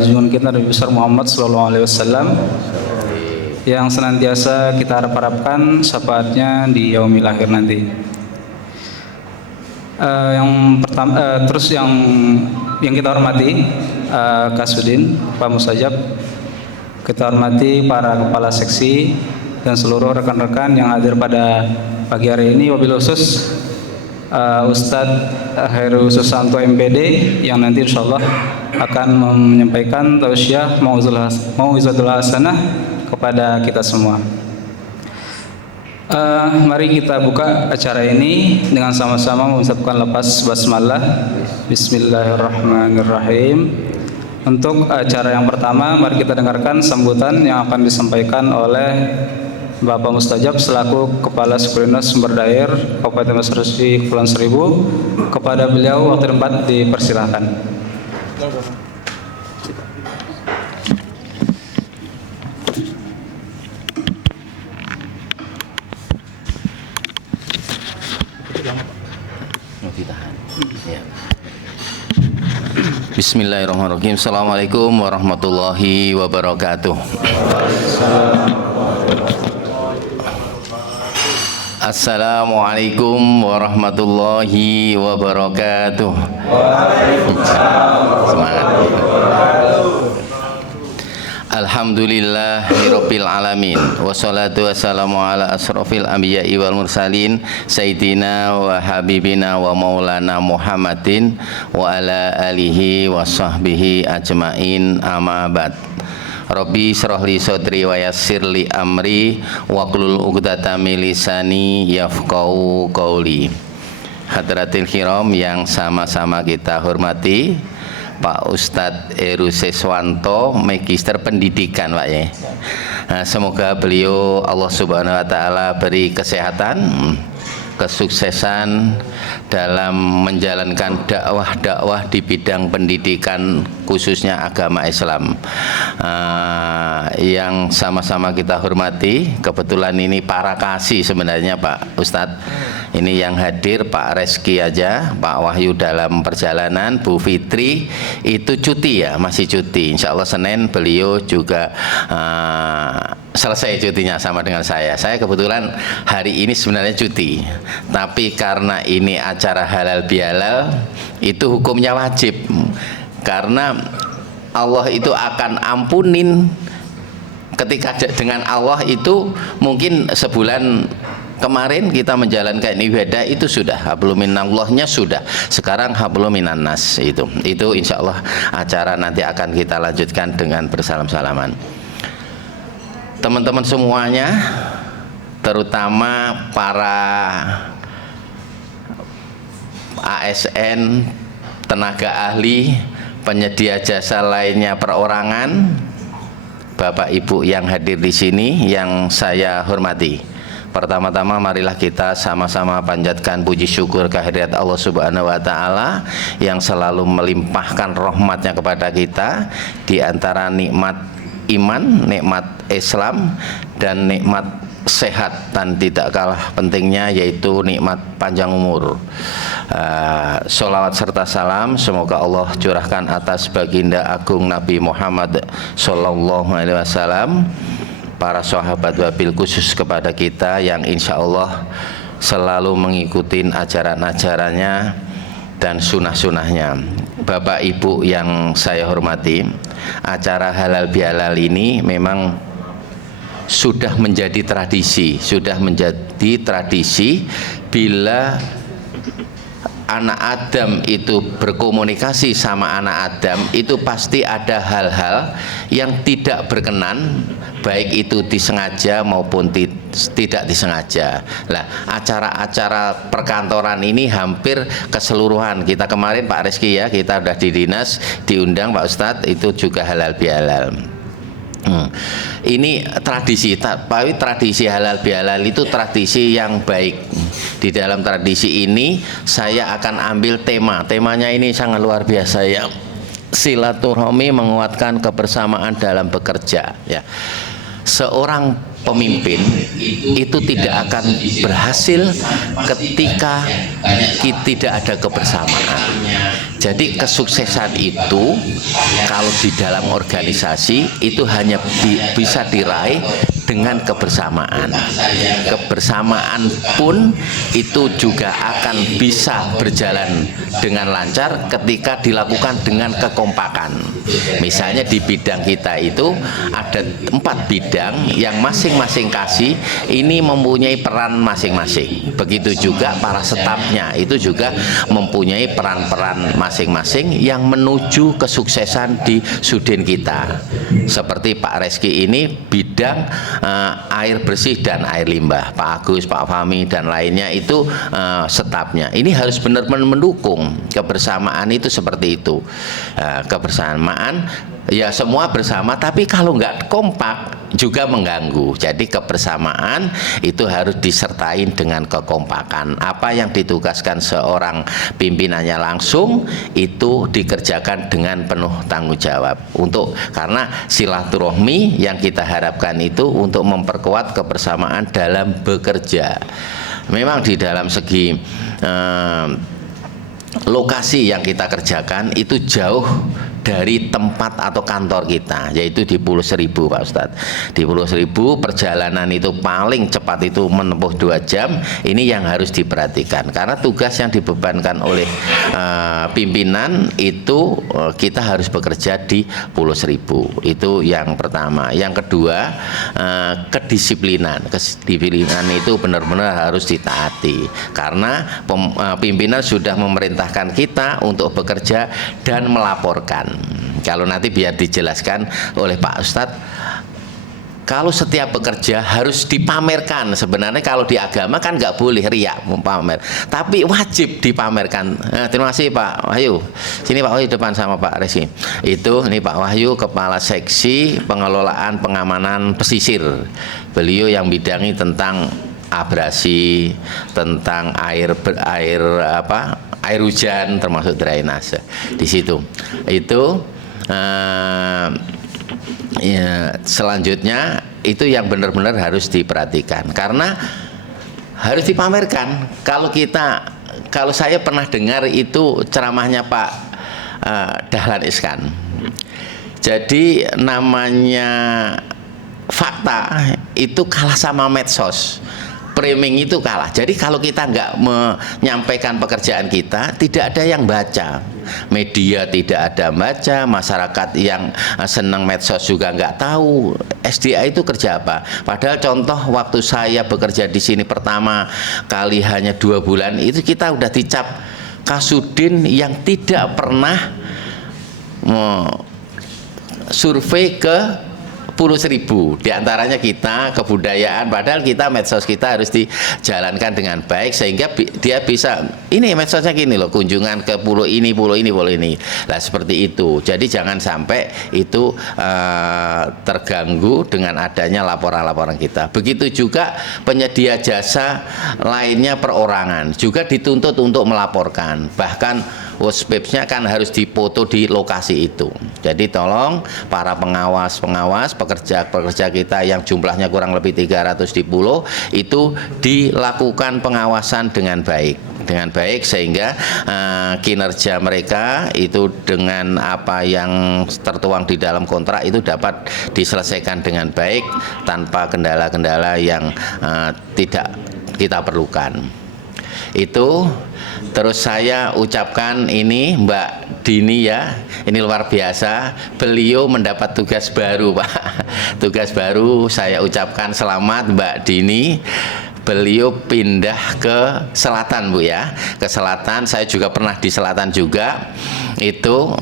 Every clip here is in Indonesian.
Junjungan kita Nabi besar Muhammad Sallallahu Alaihi Wasallam yang senantiasa kita harapkan syafaatnya di yaumil akhir nanti. Yang pertama, terus yang kita hormati Kasudin, Pak Mustajab, kita hormati para kepala seksi dan seluruh rekan-rekan yang hadir pada pagi hari ini, wabil khusus Ustadz Heru Susanto MPD yang nanti insyaallah akan menyampaikan tausiah mau'izatul hasanah kepada kita semua. Mari kita buka acara ini dengan sama-sama mengucapkan lafaz basmalah. Bismillahirrahmanirrahim. Untuk acara yang pertama, mari kita dengarkan sambutan yang akan disampaikan oleh Bapak Mustajab selaku Kepala Suku Dinas Sumber Daya Kabupaten Mesarsi Kepulauan Seribu. Kepada beliau waktu dan tempat dipersilahkan. Bismillahirrahmanirrahim. Assalamualaikum warahmatullahi wabarakatuh. Assalamualaikum warahmatullahi wabarakatuh. Semangat. Alhamdulillahirabbil alamin. Wassalatu wassalamu ala asrofil anbiya'i wal mursalin sayyidina wa habibina wa maulana Muhammadin wa ala alihi wa sahbihi ajmain, amma ba'd. Rabbi shrah li sadri wa yassir li amri wahlul 'uqdatam min lisani yafqahu qawli. Hadratil kiram yang sama-sama kita hormati, Pak Ustadz Heru Susanto, Magister Pendidikan, Pak ya. Nah, semoga beliau Allah Subhanahu wa taala beri kesehatan, kesuksesan dalam menjalankan dakwah di bidang pendidikan khususnya agama Islam. Yang sama-sama kita hormati, kebetulan ini para kasih sebenarnya Pak Ustadz. Ini yang hadir Pak Reski aja, Pak Wahyu dalam perjalanan, Bu Fitri itu cuti ya, masih cuti. Insya Allah Senin beliau juga selesai cutinya sama dengan saya. Saya kebetulan hari ini sebenarnya cuti, tapi karena ini acara halal bihalal itu hukumnya wajib, karena Allah itu akan ampunin ketika dengan Allah itu mungkin sebulan kemarin kita menjalankan ibadah itu sudah hablum minallahnya sudah, sekarang hablum minannas itu insya Allah acara nanti akan kita lanjutkan dengan bersalam-salaman. Teman-teman semuanya, terutama para ASN, tenaga ahli, penyedia jasa lainnya perorangan, Bapak Ibu yang hadir di sini yang saya hormati. Pertama-tama marilah kita sama-sama panjatkan puji syukur kehadirat Allah Subhanahu wa taala yang selalu melimpahkan rahmatnya kepada kita, di antara nikmat iman, nikmat Islam, dan nikmat sehat, dan tidak kalah pentingnya yaitu nikmat panjang umur. Sholawat serta salam semoga Allah curahkan atas baginda agung Nabi Muhammad Sallallahu Alaihi Wasallam, para sahabat wabil khusus kepada kita yang insya Allah selalu mengikuti ajaran-ajarannya dan sunnah-sunnahnya. Bapak Ibu yang saya hormati, acara halal bihalal ini memang sudah menjadi tradisi, bila anak Adam itu berkomunikasi sama anak Adam itu pasti ada hal-hal yang tidak berkenan, baik itu disengaja maupun tidak disengaja. Nah, acara-acara perkantoran ini hampir keseluruhan. Kita kemarin Pak Reski ya, kita sudah di dinas diundang Pak Ustadz, itu juga halal bihalal. Ini tradisi, tapi tradisi halal bihalal itu tradisi yang baik. Di dalam tradisi ini saya akan ambil temanya ini sangat luar biasa ya, silaturahmi menguatkan kebersamaan dalam bekerja ya. Seorang pemimpin itu tidak akan berhasil ketika tidak ada kebersamaan. Jadi kesuksesan itu kalau di dalam organisasi itu hanya bisa diraih dengan kebersamaan. Kebersamaan pun itu juga akan bisa berjalan dengan lancar ketika dilakukan dengan kekompakan. Misalnya di bidang kita itu ada 4 bidang yang masing-masing kasih ini mempunyai peran masing-masing. Begitu juga para stafnya itu juga mempunyai peran-peran masing-masing yang menuju kesuksesan di Sudin kita. Seperti Pak Reski ini bidang air bersih dan air limbah, Pak Agus, Pak Fahmi dan lainnya itu stafnya. Ini harus benar-benar mendukung kebersamaan itu seperti itu. Kebersamaan ya semua bersama, tapi kalau nggak kompak juga mengganggu. Jadi kebersamaan itu harus disertai dengan kekompakan. Apa yang ditugaskan seorang pimpinannya langsung itu dikerjakan dengan penuh tanggung jawab. Karena silaturahmi yang kita harapkan itu untuk memperkuat kebersamaan dalam bekerja. Memang di dalam segi lokasi yang kita kerjakan itu jauh dari tempat atau kantor kita, yaitu di Pulau Seribu, Pak Ustadz. Di Pulau Seribu perjalanan itu paling cepat itu menempuh 2 jam. Ini yang harus diperhatikan karena tugas yang dibebankan oleh pimpinan itu kita harus bekerja di Pulau Seribu. Itu yang pertama. Yang kedua, kedisiplinan. Kedisiplinan itu benar-benar harus ditaati karena pimpinan sudah memerintahkan kita untuk bekerja dan melaporkan. Kalau nanti biar dijelaskan oleh Pak Ustadz, kalau setiap bekerja harus dipamerkan. Sebenarnya kalau di agama kan nggak boleh riak pamer, tapi wajib dipamerkan. Terima kasih Pak Wahyu. Sini Pak Wahyu depan sama Pak Reski. Itu ini Pak Wahyu, Kepala Seksi Pengelolaan Pengamanan Pesisir. Beliau yang bidangi tentang abrasi, tentang air hujan termasuk drainase di situ. Itu ya, selanjutnya itu yang benar-benar harus diperhatikan karena harus dipamerkan. Kalau saya pernah dengar itu ceramahnya Pak Dahlan Iskan. Jadi namanya fakta itu kalah sama medsos. Framing itu kalah. Jadi kalau kita nggak menyampaikan pekerjaan kita, tidak ada yang baca. Media tidak ada baca, masyarakat yang senang medsos juga nggak tahu SDA itu kerja apa. Padahal contoh waktu saya bekerja di sini pertama kali hanya 2 bulan itu kita udah dicap Kasudin yang tidak pernah survei ke Pulau Seribu. Di antaranya kita kebudayaan, padahal kita medsos kita harus dijalankan dengan baik sehingga dia bisa ini medsosnya gini loh, kunjungan ke pulau ini, pulau ini, pulau ini. Nah seperti itu. Jadi jangan sampai itu terganggu dengan adanya laporan-laporan kita. Begitu juga penyedia jasa lainnya perorangan juga dituntut untuk melaporkan. Bahkan WhatsApp-nya kan harus dipoto di lokasi itu. Jadi tolong para pengawas pekerja kita yang jumlahnya kurang lebih 300 di pulau itu dilakukan pengawasan dengan baik sehingga kinerja mereka itu dengan apa yang tertuang di dalam kontrak itu dapat diselesaikan dengan baik tanpa kendala-kendala yang tidak kita perlukan. Itu terus saya ucapkan ini Mbak Dini ya, ini luar biasa, beliau mendapat tugas baru Pak. Tugas baru, saya ucapkan selamat Mbak Dini. Beliau pindah ke selatan Bu ya, ke selatan. Saya juga pernah di selatan juga. Itu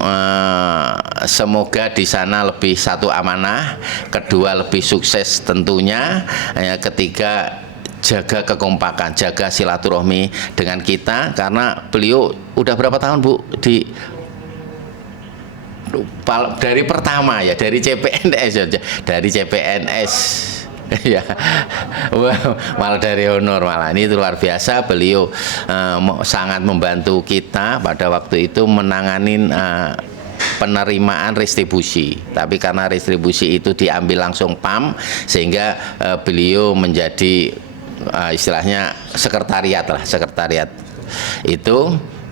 semoga di sana lebih satu amanah, kedua lebih sukses tentunya, ketiga jaga kekompakan, jaga silaturahmi dengan kita karena beliau udah berapa tahun Bu dari pertama ya, dari CPNS ya, malah dari honor malah. Ini luar biasa, beliau sangat membantu kita pada waktu itu menanganin penerimaan retribusi, tapi karena retribusi itu diambil langsung PAM sehingga beliau menjadi istilahnya sekretariat itu.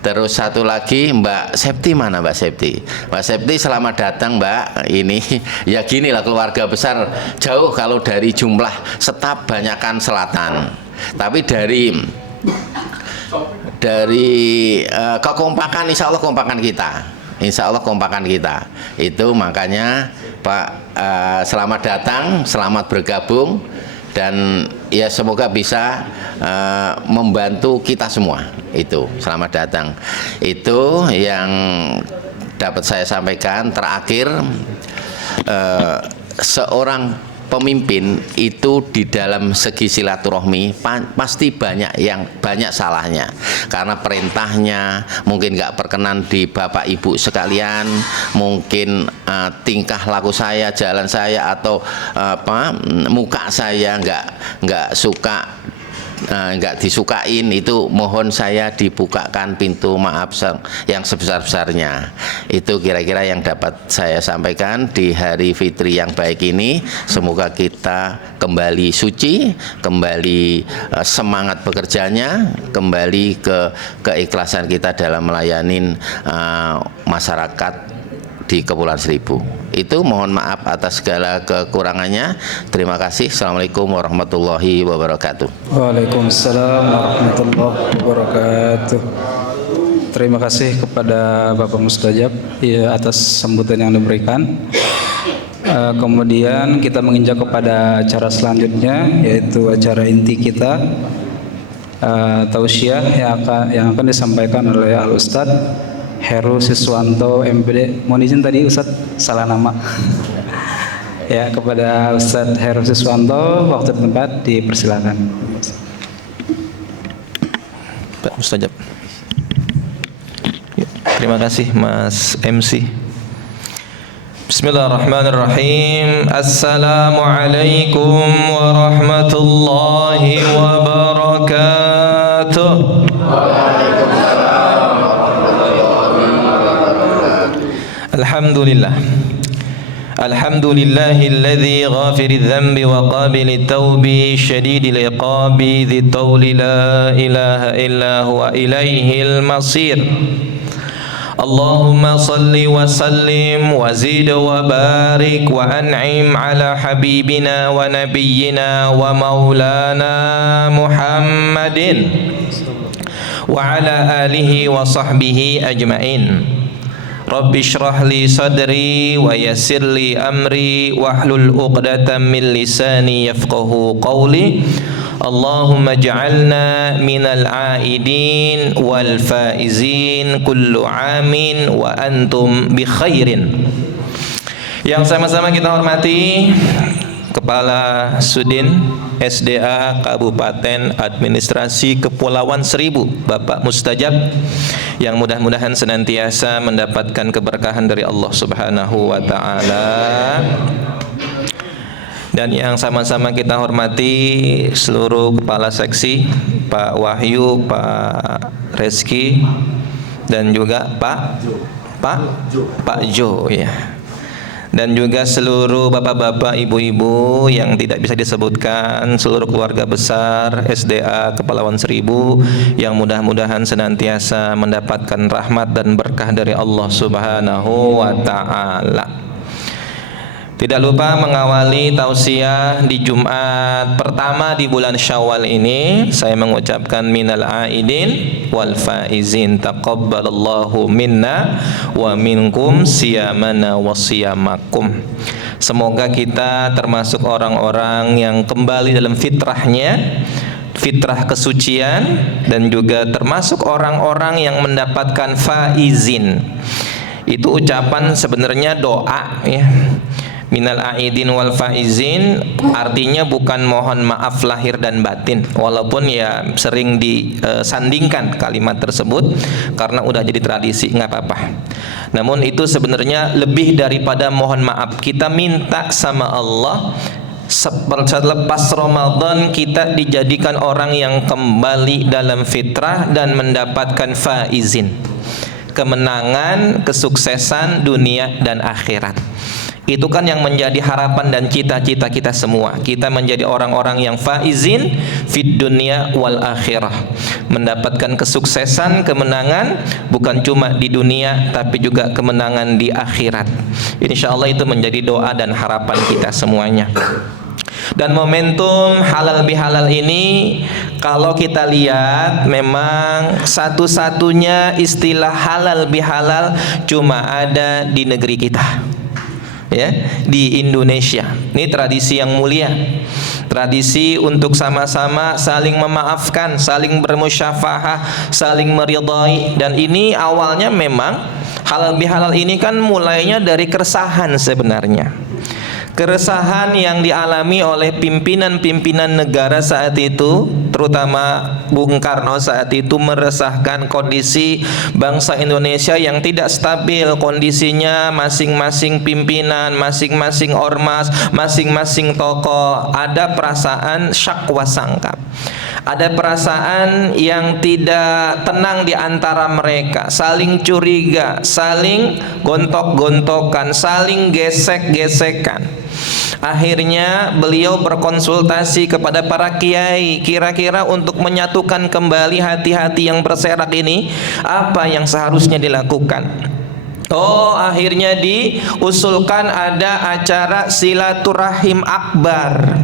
Terus satu lagi Mbak Septi, mana Mbak Septi? Mbak Septi selamat datang Mbak. Ini ya gini lah, keluarga besar jauh kalau dari jumlah staf banyakan selatan. Tapi dari kekompakan, insya Allah kompakan kita. Insya Allah kompakan kita. Itu makanya Pak, selamat datang, selamat bergabung, dan ya semoga bisa membantu kita semua. Itu selamat datang. Itu yang dapat saya sampaikan. Terakhir, seorang pemimpin itu di dalam segi silaturahmi pasti banyak salahnya, karena perintahnya mungkin nggak perkenan di Bapak Ibu sekalian, mungkin tingkah laku saya, jalan saya, atau muka saya nggak suka, nggak disukain. Itu mohon saya dibukakan pintu maaf yang sebesar-besarnya. Itu kira-kira yang dapat saya sampaikan di hari fitri yang baik ini. Semoga kita kembali suci, kembali semangat bekerjanya, kembali ke keikhlasan kita dalam melayani masyarakat di Kepulauan Seribu. Itu mohon maaf atas segala kekurangannya. Terima kasih. Assalamualaikum warahmatullahi wabarakatuh. Waalaikumsalam warahmatullahi wabarakatuh. Terima kasih kepada Bapak Mustajab ya, atas sambutan yang diberikan. Kemudian kita menginjak kepada acara selanjutnya, yaitu acara inti kita, tausiah yang akan disampaikan oleh Al-Ustadz Heru Siswanto MPD. Mohon izin tadi Ustadz salah nama. Ya, kepada Ustadz Heru Siswanto, waktu dan tempat dipersilakan. Pak Mustajab. Terima kasih Mas MC. Bismillahirrahmanirrahim. Assalamualaikum warahmatullahi wabarakatuh. Alhamdulillah. Alhamdulillahilladzi ghafiril dzambi wa qabilit taubi syadidil iqabi dzit tauli la ilaha illa huwa ilaihil masir. Allahumma salli wa sallim wa zid wa barik wa an'im ala habibina wa nabiyyina wa maulana Muhammadin wa ala alihi wa sahbihi ajma'in. Rabbi shrah li sadri wa yassir li amri wahlul 'uqdatam min lisani yafqahu qawli. Allahumma ij'alna minal 'aidin wal faizin kullu 'amin wa antum bi khairin. Yang sama-sama kita hormati Kepala Sudin SDA Kabupaten Administrasi Kepulauan Seribu, Bapak Mustajab, yang mudah-mudahan senantiasa mendapatkan keberkahan dari Allah Subhanahu wa taala. Dan yang sama-sama kita hormati seluruh kepala seksi, Pak Wahyu, Pak Reski, dan juga Pak Jo ya. Dan juga seluruh bapak-bapak, ibu-ibu yang tidak bisa disebutkan, seluruh keluarga besar SDA Kepulauan Seribu yang mudah-mudahan senantiasa mendapatkan rahmat dan berkah dari Allah Subhanahu wa taala. Tidak lupa mengawali tausiah di Jumat pertama di bulan Syawal ini, saya mengucapkan minal aidin wal faizin, taqabbalallahu minna wa minkum siyamana wa siyamakum. Semoga kita termasuk orang-orang yang kembali dalam fitrahnya, fitrah kesucian, dan juga termasuk orang-orang yang mendapatkan faizin. Itu ucapan sebenarnya doa ya. Minal aidin wal faizin artinya bukan mohon maaf lahir dan batin, walaupun ya sering disandingkan kalimat tersebut karena udah jadi tradisi, nggak apa-apa. Namun itu sebenarnya lebih daripada mohon maaf. Kita minta sama Allah selepas Ramadan kita dijadikan orang yang kembali dalam fitrah dan mendapatkan faizin, kemenangan, kesuksesan dunia dan akhirat. Itu kan yang menjadi harapan dan cita-cita kita semua. Kita menjadi orang-orang yang faizin fid dunya wal akhirah. mendapatkan kesuksesan, kemenangan bukan cuma di dunia tapi juga kemenangan di akhirat. Insyaallah itu menjadi doa dan harapan kita semuanya. Dan momentum halal bihalal ini kalau kita lihat memang satu-satunya istilah halal bihalal cuma ada di negeri kita, ya, di Indonesia. Ini tradisi yang mulia, tradisi untuk sama-sama saling memaafkan, saling bermusyafahah, saling meridai. Dan ini awalnya memang halal bihalal ini kan mulainya dari keresahan sebenarnya. Keresahan yang dialami oleh pimpinan-pimpinan negara saat itu, terutama Bung Karno saat itu, meresahkan kondisi bangsa Indonesia yang tidak stabil kondisinya. Masing-masing pimpinan, masing-masing ormas, masing-masing tokoh ada perasaan syakwa sangkap, ada perasaan yang tidak tenang di antara mereka, saling curiga, saling gontok-gontokan, saling gesek-gesekan. Akhirnya beliau berkonsultasi kepada para kiai, kira-kira untuk menyatukan kembali hati-hati yang berserak ini, apa yang seharusnya dilakukan. Oh, akhirnya diusulkan ada acara silaturahim akbar,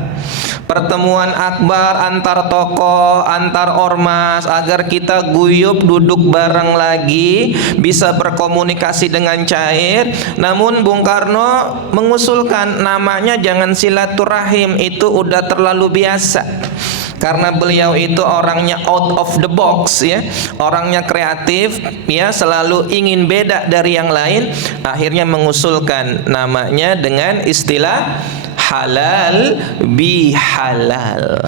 pertemuan akbar antar tokoh, antar ormas, agar kita guyup duduk bareng lagi, bisa berkomunikasi dengan cair. Namun Bung Karno mengusulkan namanya jangan silaturahim, itu udah terlalu biasa. Karena beliau itu orangnya out of the box, ya, orangnya kreatif, ya, selalu ingin beda dari yang lain. Akhirnya mengusulkan namanya dengan istilah halal bihalal.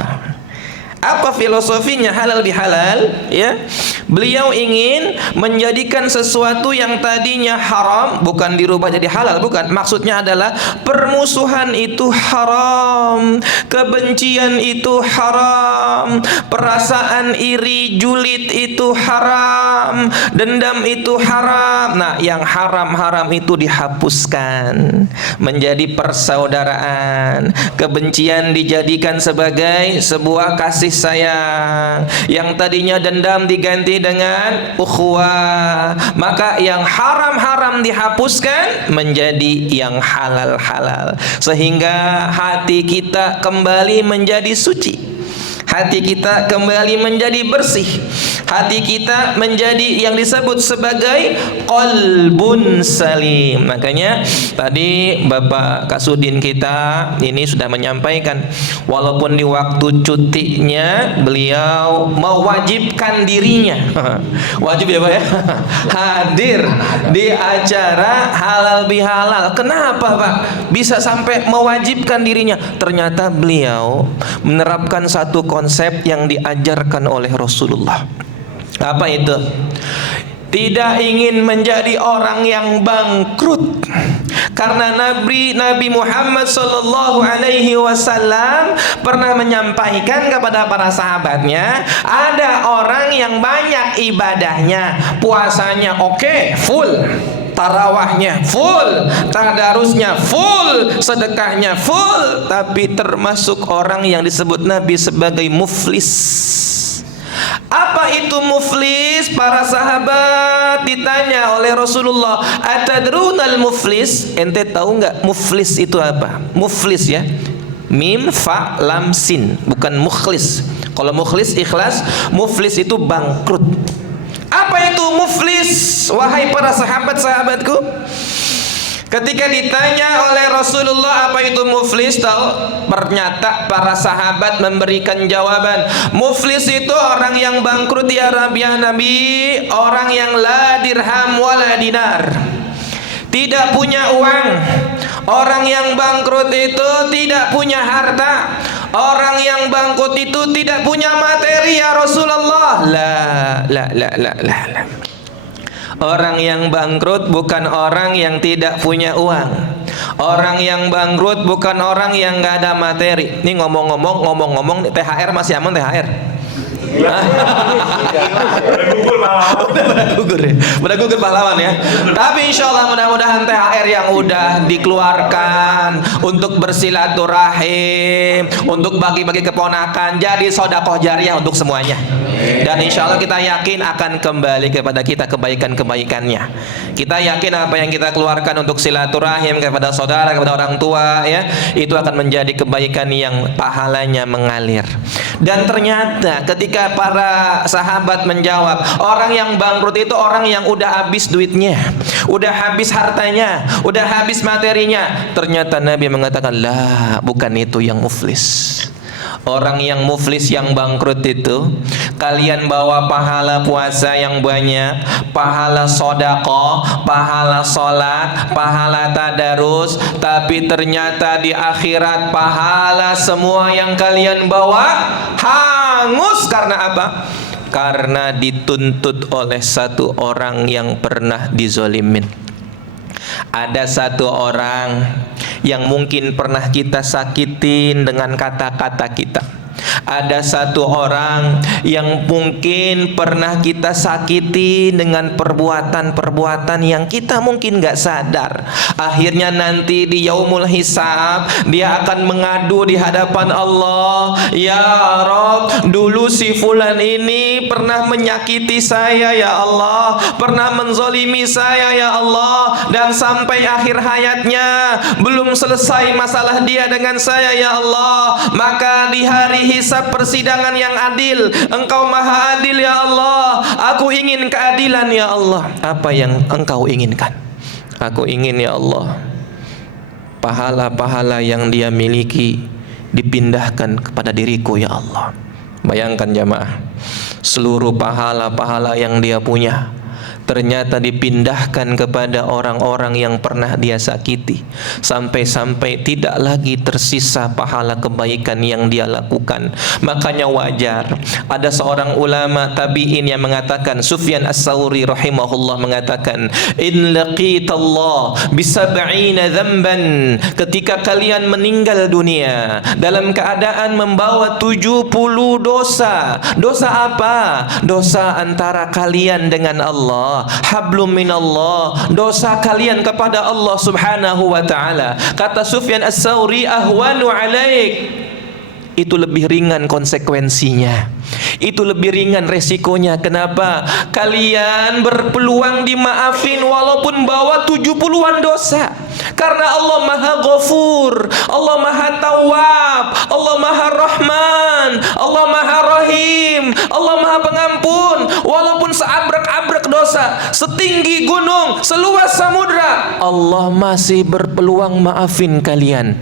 Apa filosofinya halal bihalal? Ya, beliau ingin menjadikan sesuatu yang tadinya haram bukan dirubah jadi halal, bukan. Maksudnya adalah permusuhan itu haram, kebencian itu haram, perasaan iri julid itu haram, dendam itu haram. Nah, yang haram-haram itu dihapuskan menjadi persaudaraan, kebencian dijadikan sebagai sebuah kasih sayang, yang tadinya dendam diganti dengan ukhuwah. Maka yang haram-haram dihapuskan menjadi yang halal-halal, sehingga hati kita kembali menjadi suci, hati kita kembali menjadi bersih, hati kita menjadi yang disebut sebagai qalbun salim. Makanya tadi Bapak Kasudin kita ini sudah menyampaikan, walaupun di waktu cutinya beliau mewajibkan dirinya wajib ya Pak ya hadir di acara halal bihalal. Kenapa Pak bisa sampai mewajibkan dirinya? Ternyata beliau menerapkan satu konsep yang diajarkan oleh Rasulullah. Apa itu? Tidak ingin menjadi orang yang bangkrut. Karena Nabi Muhammad sallallahu alaihi wasallam pernah menyampaikan kepada para sahabatnya, ada orang yang banyak ibadahnya, puasanya oke, full, tarawahnya full, tadarusnya full, sedekahnya full, tapi termasuk orang yang disebut Nabi sebagai muflis. Apa itu muflis? Para sahabat ditanya oleh Rasulullah, atadrunal muflis? Ente tahu nggak muflis itu apa? Muflis ya, mim fa lam sin, bukan mukhlis. Kalau mukhlis ikhlas, muflis itu bangkrut. Apa itu muflis? Wahai para sahabat-sahabatku, ketika ditanya oleh Rasulullah apa itu muflis, tahu? Ternyata para sahabat memberikan jawaban, muflis itu orang yang bangkrut ya Nabi, orang yang la dirham wala dinar, tidak punya uang. Orang yang bangkrut itu tidak punya harta. Orang yang bangkrut itu tidak punya materi ya Rasulullah. La. Orang yang bangkrut bukan orang yang tidak punya uang. Orang yang bangkrut bukan orang yang nggak ada materi. Ini ngomong-ngomong THR masih aman THR? Udah gugur pahlawan ya. Tapi insya Allah mudah-mudahan THR yang udah dikeluarkan untuk bersilaturahim, untuk bagi-bagi keponakan, jadi sedekah jariah untuk semuanya. Dan insya Allah kita yakin akan kembali kepada kita kebaikan-kebaikannya. Kita yakin apa yang kita keluarkan untuk silaturahim kepada saudara, kepada orang tua ya, itu akan menjadi kebaikan yang pahalanya mengalir. Dan ternyata ketika para sahabat menjawab, orang yang bangkrut itu orang yang udah habis duitnya, udah habis hartanya, udah habis materinya. Ternyata Nabi mengatakan, lah, bukan itu yang muflis. Orang yang muflis, yang bangkrut itu, kalian bawa pahala puasa yang banyak, pahala sedekah, pahala salat, pahala tadarus, tapi ternyata di akhirat pahala semua yang kalian bawa hangus. Karena apa? Karena dituntut oleh satu orang yang pernah dizolimin. Ada satu orang yang mungkin pernah kita sakitin dengan kata-kata kita. Ada satu orang yang mungkin pernah kita sakiti dengan perbuatan-perbuatan yang kita mungkin gak sadar. Akhirnya nanti di yaumul hisab dia akan mengadu di hadapan Allah, ya Rabb, dulu si fulan ini pernah menyakiti saya ya Allah, pernah menzolimi saya ya Allah, dan sampai akhir hayatnya belum selesai masalah dia dengan saya ya Allah. Maka di hari hisab persidangan yang adil, Engkau maha adil ya Allah, aku ingin keadilan ya Allah. Apa yang Engkau inginkan? Aku ingin ya Allah, pahala-pahala yang dia miliki dipindahkan kepada diriku ya Allah. Bayangkan jamaah, seluruh pahala-pahala yang dia punya ternyata dipindahkan kepada orang-orang yang pernah dia sakiti, sampai-sampai tidak lagi tersisa pahala kebaikan yang dia lakukan. Makanya wajar ada seorang ulama tabi'in yang mengatakan, Sufyan As-Tsauri rahimahullah mengatakan, in laqitallah bisab'ina dzamban, ketika kalian meninggal dunia dalam keadaan membawa 70 dosa. Dosa apa? Dosa antara kalian dengan Allah, hablum minallah, dosa kalian kepada Allah subhanahu wa ta'ala. Kata Sufyan As-Tsauri, ahwanu alaik, itu lebih ringan konsekuensinya, itu lebih ringan resikonya. Kenapa? Kalian berpeluang dimaafin walaupun bawa 70-an dosa. Karena Allah maha ghafur, Allah maha tawwab, Allah maha rahman, Allah maha rahim, Allah maha pengampun. Walaupun seabrek-abrek dosa, setinggi gunung, seluas samudra, Allah masih berpeluang maafin kalian.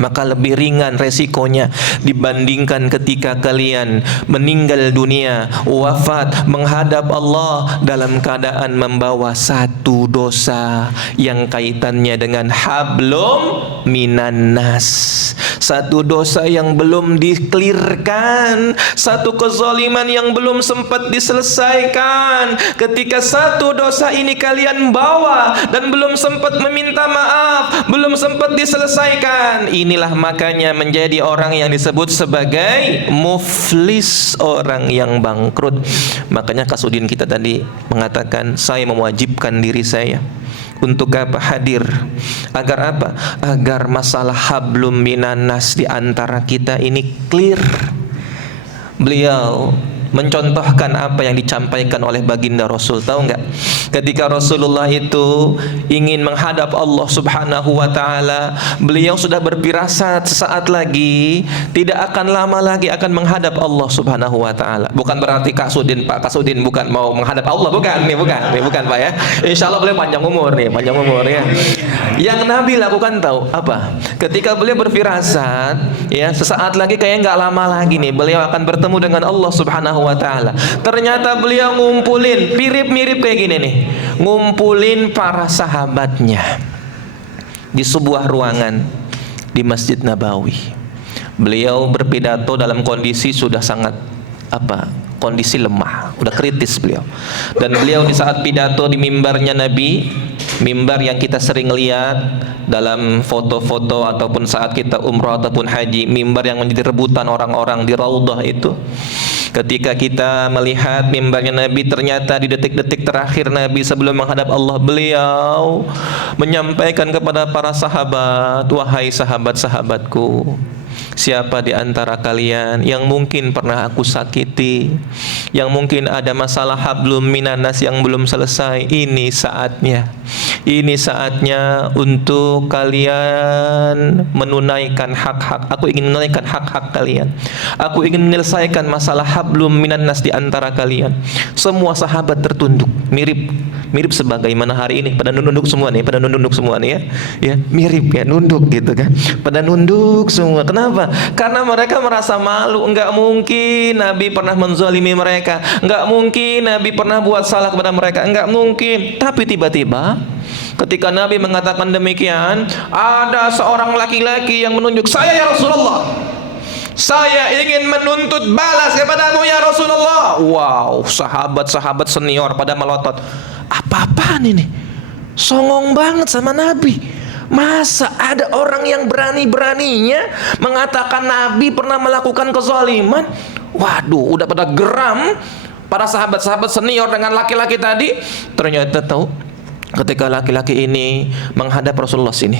Maka lebih ringan resikonya dibandingkan ketika kalian meninggal dunia, wafat, menghadap Allah dalam keadaan membawa satu dosa yang kaitannya dengan hablum minan nas, satu dosa yang belum dikelirkan, satu kezaliman yang belum sempat diselesaikan. Ketika satu dosa ini kalian bawa dan belum sempat meminta maaf, belum sempat diselesaikan, inilah makanya menjadi orang yang disebut sebagai muflis, orang yang bangkrut. Makanya Kasudin kita tadi mengatakan, saya mewajibkan diri saya untuk apa? Hadir. Agar apa? Agar masalah hablum minan nas di antara kita ini clear. Beliau mencontohkan apa yang disampaikan oleh baginda Rasul. Tahu nggak? Ketika Rasulullah itu ingin menghadap Allah subhanahu wa ta'ala, beliau sudah berfirasat sesaat lagi tidak akan lama lagi akan menghadap Allah subhanahu wa ta'ala. Bukan berarti Pak Kasudin bukan mau menghadap Allah, bukan Pak ya. Insya Allah beliau panjang umur ya. Yang Nabi lakukan tahu apa? Ketika beliau berfirasat ya, sesaat lagi kayaknya nggak lama lagi nih beliau akan bertemu dengan Allah subhanahu wa ta'ala. Ternyata beliau ngumpulin, mirip-mirip kayak gini nih, ngumpulin para sahabatnya di sebuah ruangan di Masjid Nabawi. Beliau berpidato dalam kondisi sudah sangat kondisi lemah, udah kritis beliau. Dan beliau di saat pidato di mimbarnya Nabi, mimbar yang kita sering lihat dalam foto-foto ataupun saat kita umrah ataupun haji, mimbar yang menjadi rebutan orang-orang di raudhah itu, Ketika kita melihat mimbarnya Nabi, ternyata di detik-detik terakhir Nabi sebelum menghadap Allah, beliau menyampaikan kepada para sahabat, wahai sahabat-sahabatku, siapa di antara kalian yang mungkin pernah aku sakiti, yang mungkin ada masalah hablum minanas yang belum selesai, ini saatnya untuk kalian menunaikan hak-hak. Aku ingin menunaikan hak-hak kalian. Aku ingin menyelesaikan masalah hablum minanas di antara kalian. Semua sahabat tertunduk, mirip sebagaimana hari ini pada nunduk semua nih, ya mirip ya, nunduk gitu kan, pada nunduk semua. Kenapa? Karena mereka merasa malu. Enggak mungkin Nabi pernah menzalimi mereka, enggak mungkin Nabi pernah buat salah kepada mereka, enggak mungkin. Tapi tiba-tiba ketika Nabi mengatakan demikian, ada seorang laki-laki yang menunjuk, saya ya Rasulullah, saya ingin menuntut balas kepadamu ya Rasulullah. Wow, sahabat-sahabat senior pada melotot. Apa-apaan ini? Songong banget sama Nabi. Masa ada orang yang berani-beraninya mengatakan Nabi pernah melakukan kezaliman? Waduh, udah pada geram para sahabat-sahabat senior dengan laki-laki tadi. Ternyata tahu, ketika laki-laki ini menghadap Rasulullah sini,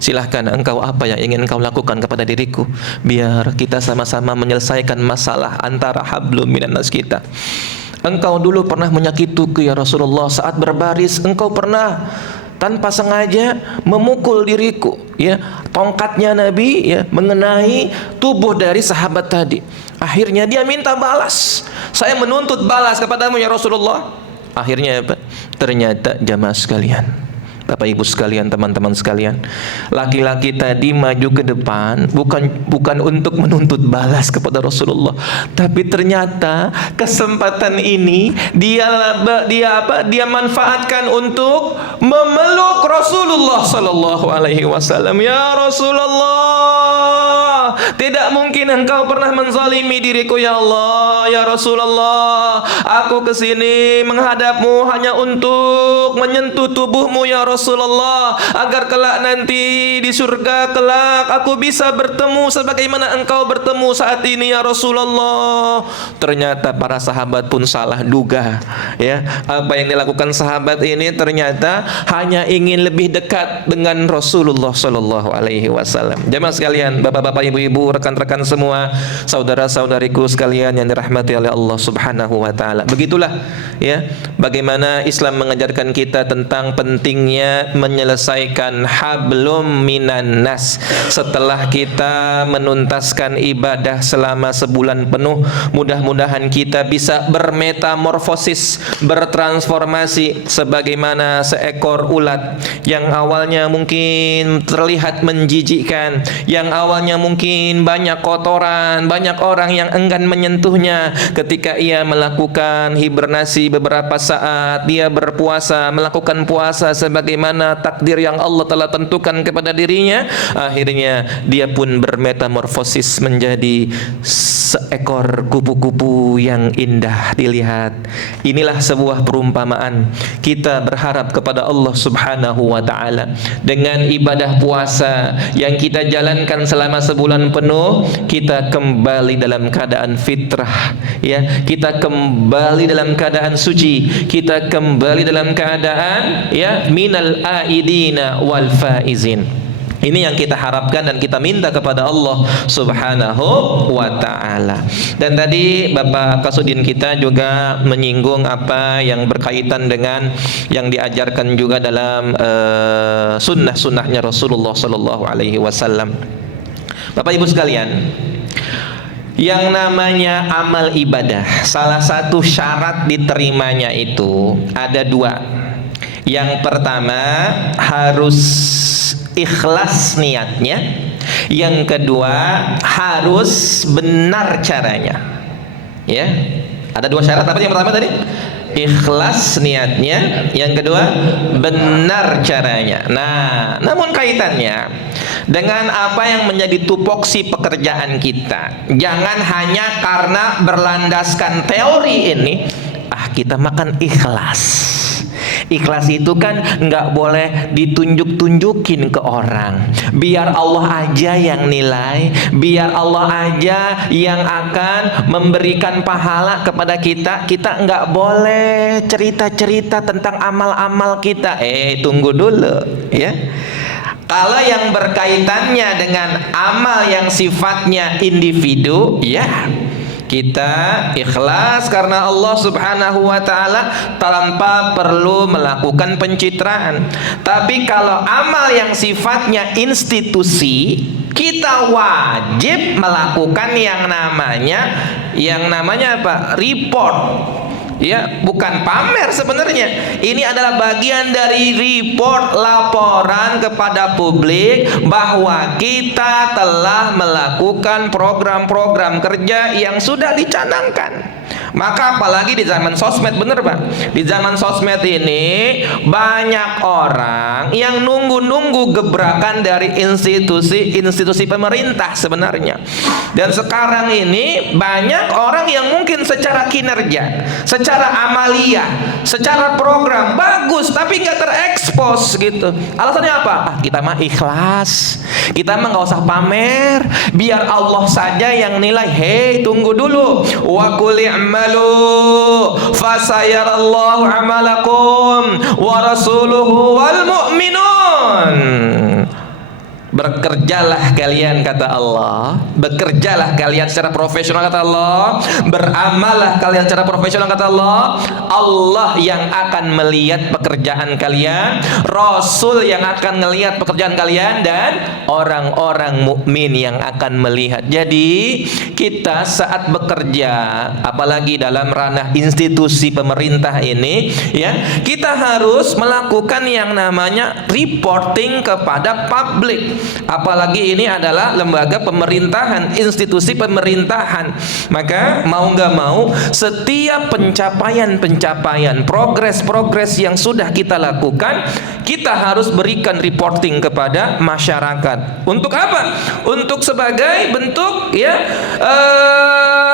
silahkan engkau, apa yang ingin engkau lakukan kepada diriku, biar kita sama-sama menyelesaikan masalah antara hablum minannas kita. Engkau dulu pernah menyakitiku ya Rasulullah, saat berbaris engkau pernah tanpa sengaja memukul diriku, ya. Tongkatnya Nabi ya mengenai tubuh dari sahabat tadi. Akhirnya dia minta balas. Saya menuntut balas kepadamu ya Rasulullah. Akhirnya apa? Ternyata jamaah sekalian, Bapak Ibu sekalian, teman-teman sekalian, laki-laki tadi maju ke depan bukan untuk menuntut balas kepada Rasulullah, tapi ternyata kesempatan ini dia manfaatkan untuk memeluk Rasulullah sallallahu alaihi wasallam. Ya Rasulullah, tidak mungkin engkau pernah menzalimi diriku ya Allah. Ya Rasulullah, aku kesini menghadapmu hanya untuk menyentuh tubuhmu ya Rasulullah, agar kelak nanti di surga kelak aku bisa bertemu sebagaimana engkau bertemu saat ini ya Rasulullah. Ternyata para sahabat pun salah duga, ya. Apa yang dilakukan sahabat ini ternyata hanya ingin lebih dekat dengan Rasulullah sallallahu alaihi wasallam. Jemaah sekalian, bapak-bapak, ibu-ibu, rekan-rekan semua, saudara-saudariku sekalian yang dirahmati oleh Allah Subhanahu wa taala. Begitulah ya bagaimana Islam mengajarkan kita tentang pentingnya menyelesaikan hablum minan nas. Setelah kita menuntaskan ibadah selama sebulan penuh, mudah-mudahan kita bisa bermetamorfosis, bertransformasi sebagaimana seekor ulat yang awalnya mungkin terlihat menjijikkan, yang awalnya mungkin banyak kotoran, banyak orang yang enggan menyentuhnya. Ketika ia melakukan hibernasi beberapa saat, dia berpuasa, melakukan puasa sebagaimana takdir yang Allah telah tentukan kepada dirinya, akhirnya dia pun bermetamorfosis menjadi seekor kupu-kupu yang indah dilihat. Inilah sebuah perumpamaan. Kita berharap kepada Allah Subhanahu wa taala dengan ibadah puasa yang kita jalankan selama sebulan penuh, kita kembali dalam keadaan fitrah, ya. Kita kembali dalam keadaan suci, kita kembali dalam keadaan ya minal aidina wal faizin. Ini yang kita harapkan dan kita minta kepada Allah Subhanahu wa ta'ala. Dan tadi Bapak Kasudin kita juga menyinggung apa yang berkaitan dengan yang diajarkan juga dalam sunnah-sunnahnya Rasulullah sallallahu alaihi wasallam. Bapak Ibu sekalian, yang namanya amal ibadah, salah satu syarat diterimanya itu ada dua. Yang pertama harus ikhlas niatnya, yang kedua harus benar caranya. Ya, ada dua syarat. Apa yang pertama tadi? Ikhlas niatnya, yang kedua benar caranya. Nah, namun kaitannya dengan apa yang menjadi tupoksi pekerjaan kita, jangan hanya karena berlandaskan teori ini, kita makan ikhlas. Ikhlas itu kan nggak boleh ditunjuk-tunjukin ke orang. Biar Allah aja yang nilai, biar Allah aja yang akan memberikan pahala kepada kita. Kita nggak boleh cerita-cerita tentang amal-amal kita. Tunggu dulu ya. Kalau yang berkaitannya dengan amal yang sifatnya individu, ya kita ikhlas karena Allah Subhanahu wa taala tanpa perlu melakukan pencitraan. Tapi kalau amal yang sifatnya institusi, kita wajib melakukan yang namanya apa? Report. Ya, bukan pamer sebenarnya. Ini adalah bagian dari report, laporan kepada publik bahwa kita telah melakukan program-program kerja yang sudah dicanangkan. Maka apalagi di zaman sosmed, bener Pak? Di zaman sosmed ini banyak orang yang nunggu-nunggu gebrakan dari institusi pemerintah sebenarnya. Dan sekarang ini banyak orang yang mungkin secara kinerja, secara amalia, secara program bagus tapi nggak terekspos gitu. Alasannya apa? Kita mah ikhlas, kita mah nggak usah pamer, biar Allah saja yang nilai. Hei, tunggu dulu. Wa qul i'malu fasayarallahu amalakum wa rasuluhu wal mu'minun. Bekerjalah kalian kata Allah, bekerjalah kalian secara profesional kata Allah, beramallah kalian secara profesional kata Allah. Allah yang akan melihat pekerjaan kalian, Rasul yang akan melihat pekerjaan kalian, dan orang-orang mukmin yang akan melihat. Jadi kita saat bekerja, apalagi dalam ranah institusi pemerintah ini, ya, kita harus melakukan yang namanya reporting kepada publik. Apalagi ini adalah lembaga pemerintahan, institusi pemerintahan. Maka mau nggak mau, setiap pencapaian, progres yang sudah kita lakukan, kita harus berikan reporting kepada masyarakat. Untuk apa? Untuk sebagai bentuk ya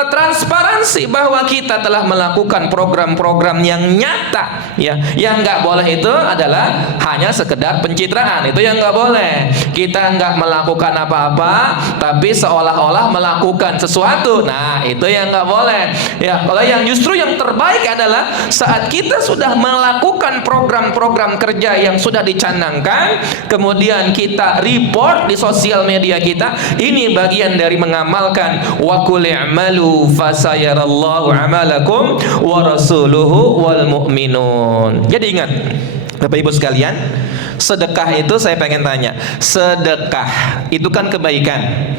transparansi bahwa kita telah melakukan program-program yang nyata. Ya, yang nggak boleh itu adalah hanya sekedar pencitraan. Itu yang nggak boleh. Kita nggak melakukan apa-apa tapi seolah-olah melakukan sesuatu. Nah, itu yang nggak boleh. Ya, kalau yang justru yang terbaik adalah saat kita sudah melakukan program-program kerja yang sudah dicanangkan, kemudian kita report di sosial media kita. Ini bagian dari mengamalkan wa qul i'malu fasayarallahu amalakum wa rasuluhu wal mu'minun. Jadi ingat Bapak Ibu sekalian, sedekah itu saya pengen tanya, sedekah itu kan kebaikan.